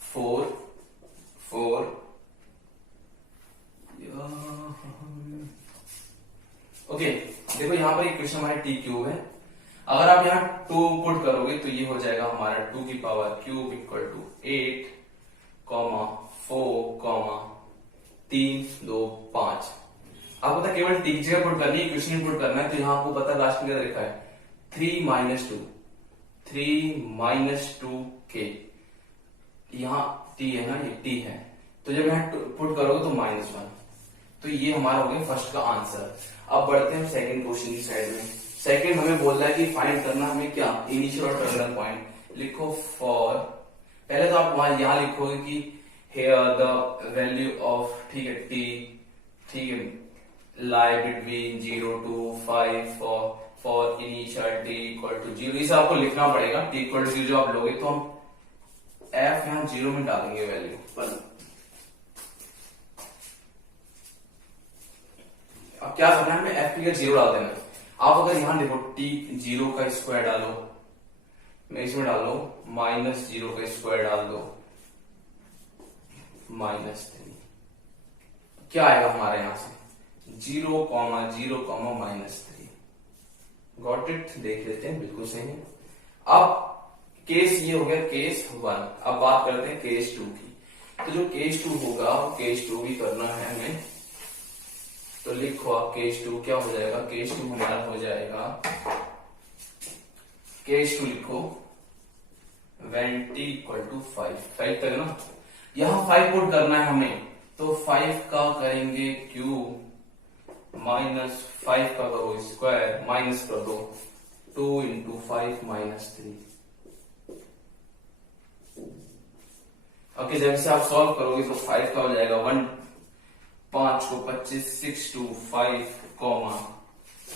4 4 ओके। देखो यहां पर इक्वेशन हमारे टी क्यूब है। अगर आप यहाँ 2 पुट करोगे तो ये हो जाएगा हमारा 2 की power cube equal to 8 comma 4 comma 3 2 5। आपको पता केवल टी की जगह पुट करनी है, इक्वेशन पुट करना है। तो यहाँ आपको पता लास्ट में क्या लिखा है, 3 माइनस 2 के, यहाँ टी है ना, ये टी है। तो जब यहाँ पुट करोगे तो -1। तो ये हमारा हो गया फर्स्ट का आंसर। अब बढ़ते हैं सेकंड क्वेश्चन की साइड में। सेकंड हमें बोल रहा है कि फाइंड करना हमें क्या, इनिशियल और टर्मिनल पॉइंट। लिखो फॉर, पहले तो आप वहां यहां लिखोगे कि हियर द वैल्यू ऑफ, ठीक है, टी, ठीक है, lie between 0 to 5 for initial T equal to 0। इसे आपको लिखना पड़ेगा, टी इक्वल टू 0 जो आप लोगे तो हम एफ यहां 0 में डालेंगे वैल्यू पर। अब क्या करना है, हमें एफ की 0 डाल देना। आप अगर यहां देखो टी 0 का स्क्वायर डालो, मैं इसमें डालो -0 का स्क्वायर डाल दो -3, क्या आएगा हमारे यहां से 0 0 -3। गॉट इट, देख लेते हैं, बिल्कुल सही है। अब केस ये हो गया केस 1। अब बात करते हैं केस 2 की। तो जो केस 2 होगा वो केस 2 भी करना है हमें। तो लिखो आप केस 2 क्या हो जाएगा, केस 2 हमारा हो जाएगा, केस 2 लिखो when t इक्वल टू 5 तक ना, यहां 5 पुट करना है हमें। तो 5 का करेंगे क्यूब माइनस 5 का करो स्क्वायर माइनस कर दो 2 इंटू 5 -3। ओके, जब से आप सॉल्व करोगे तो 5 का हो जाएगा 1, 5 को 25, 6 to 5 कॉमा,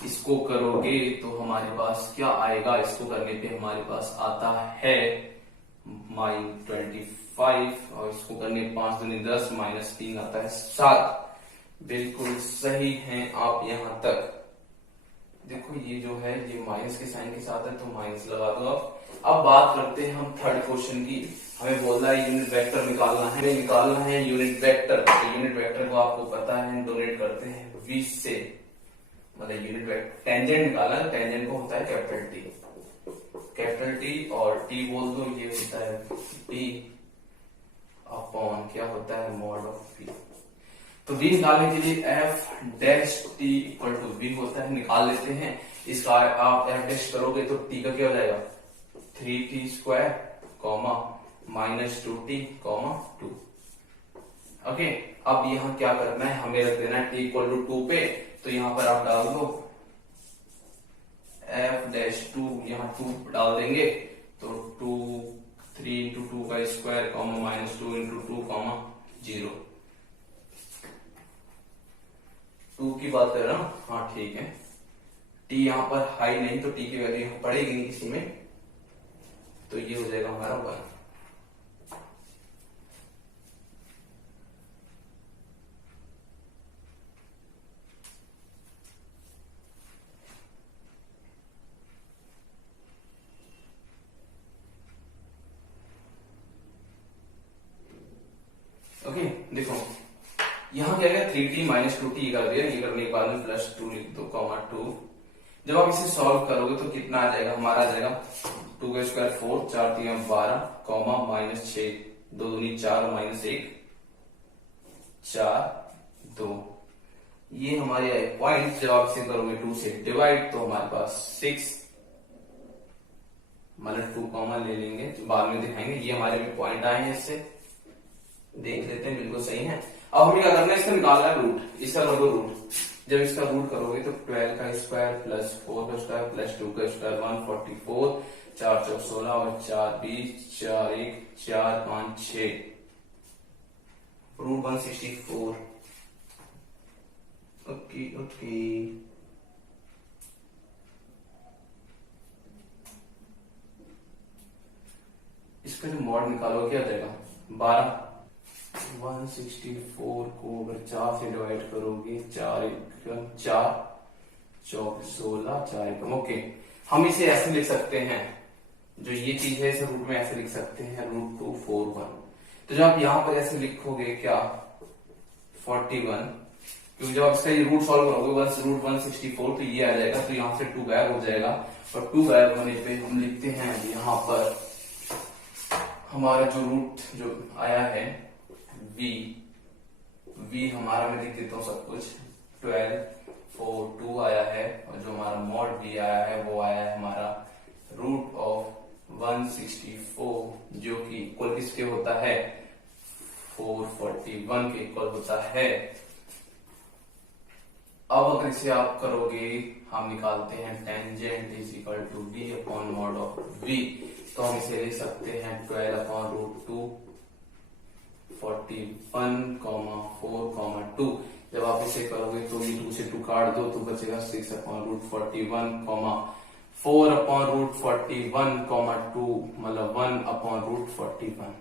इसको करोगे तो हमारे पास क्या आएगा, इसको करने पे हमारे पास आता है -25, और इसको करने 5 दूनी 10 -3 आता है 7। बिल्कुल सही हैं आप यहां तक। देखो ये जो है ये माइनस के साइन के साथ है तो माइनस लगा दो आप। अब बात करते हैं हम थर्ड क्वेश्चन की। हमें बोल रहा है यूनिट वेक्टर निकालना है, निकालना है यूनिट वेक्टर। तो यूनिट वेक्टर को आपको पता है डोनेट करते हैं 20 से, मतलब यूनिट वेक्टर टेंजेंट निकालना है। टेंजेंट को होता है कैपिटल टी और टी बोल दो, ये होता है टी अपॉन क्या होता है मॉड ऑफ पी। तो v निकालने के लिए F dash T equal to v होता है, निकाल लेते हैं। इसका आप एफ डैश करोगे तो t का क्या हो जाएगा 3t square comma -2t comma 2। Okay, अब यहाँ क्या करना है, हमें रख देना है t इक्वल टू 2 पे। तो यहाँ पर आप डाल दो एफ डैश 2, यहाँ 2 डाल देंगे तो 2 3 इंटू 2 का square comma minus 2 into 2 comma 0। 2 की बात कर रहा हूं, हाँ ठीक है। टी यहाँ पर हाई नहीं तो टी की वैल्यू यहाँ पड़ेगी नहीं किसी में, तो ये हो जाएगा हमारा 1। ओके देखो यहाँ क्या है 3t माइनस 2t कर दिया, ये करने के बाद में प्लस 2 लिख दो कॉमा 2। जब आप इसे सॉल्व करोगे तो कितना आ जाएगा, हमारा आ जाएगा 2 का स्क्वायर 4, 4 3 12 कॉमा माइनस 6, 2 दूनी 4 और माइनस 1 4 2। ये हमारे आए पॉइंट। जब आप इसे करोगे 2 से डिवाइड तो हमारे पास 6 मतलब 2 कॉमा ले लेंगे, बाद में दिखाएंगे। ये हमारे भी पॉइंट आए हैं, इससे देख लेते हैं, बिल्कुल सही है। अब हमें क्या करना है, इसका निकालना है रूट, इसका करो रूट। जब इसका रूट करोगे तो 12 का स्क्वायर प्लस 4 का स्क्वायर प्लस 2 का स्क्वायर 144, 4 4 16 और 4 20, 4 1 4 5 6 रूट 164। ओके ओके इसका जो मॉड निकालोगे क्या हो जाएगा 12। 164 को अगर 4 से डिवाइड करोगे 4 4 चौक 16 4 एकम। ओके हम इसे ऐसे लिख सकते हैं, जो ये चीज है इसे रूट में ऐसे लिख सकते हैं √241। तो जब आप यहां पर ऐसे लिखोगे क्या 41, क्योंकि जब आप इसका ये रूट सॉल्व करोगे √164 तो ये आ जाएगा, तो यहां से 2 गायब हो जाएगा। और 2 गायब होने पे हम लिखते हैं यहां पर हमारा जो रूट जो आया है v हमारा, मैं लिख देता हूं सब कुछ 12 4 2 आया है, और जो हमारा मॉड v आया है वो आया है हमारा √164, जो कि इक्वल किसके होता है 441 के इक्वल होता है। अब अगर इसे आप करोगे, हम निकालते हैं tangent is equal to d upon mod of v, तो हम इसे लिख सकते हैं 12 अपॉन √2 41 4 2। जब आप इसे करोगे तो ये 2 से 2 काट दो तो बचेगा 6 अपॉन √41 4 अपॉन √41 2 मतलब 1 अपॉन √41।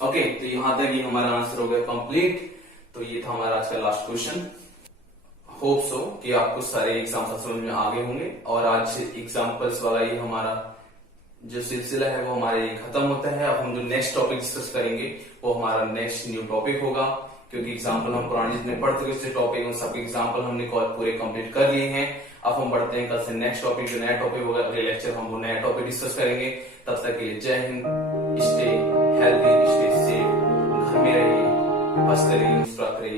ओके तो यहां तक ये हमारा आंसर हो गया कंप्लीट। तो ये था हमारा आज का लास्ट क्वेश्चन। होप सो कि आपको सारे एग्जाम्पल समझ में आ गए होंगे, और आज एग्जाम्पल्स वाला ये हमारा जो सिलसिला है वो हमारे खत्म होता है। अब हम जो नेक्स्ट टॉपिक डिस्कस करेंगे वो हमारा नेक्स्ट न्यू टॉपिक होगा, क्योंकि एग्जाम्पल हम पुराने जितने पढ़ चुके थे टॉपिक उन सब एग्जाम्पल हमने पूरे कंप्लीट कर लिए हैं। अब हम बढ़ते हैं कल से नेक्स्ट टॉपिक, जो नया टॉपिक होगा अगले लेक्चर हम वो नया टॉपिक डिस्कस करेंगे। तब तक के लिए जय Hind, stay healthy, stay safe, घर में रहिए, हंसते रहिए, मुस्कुराते रहिए।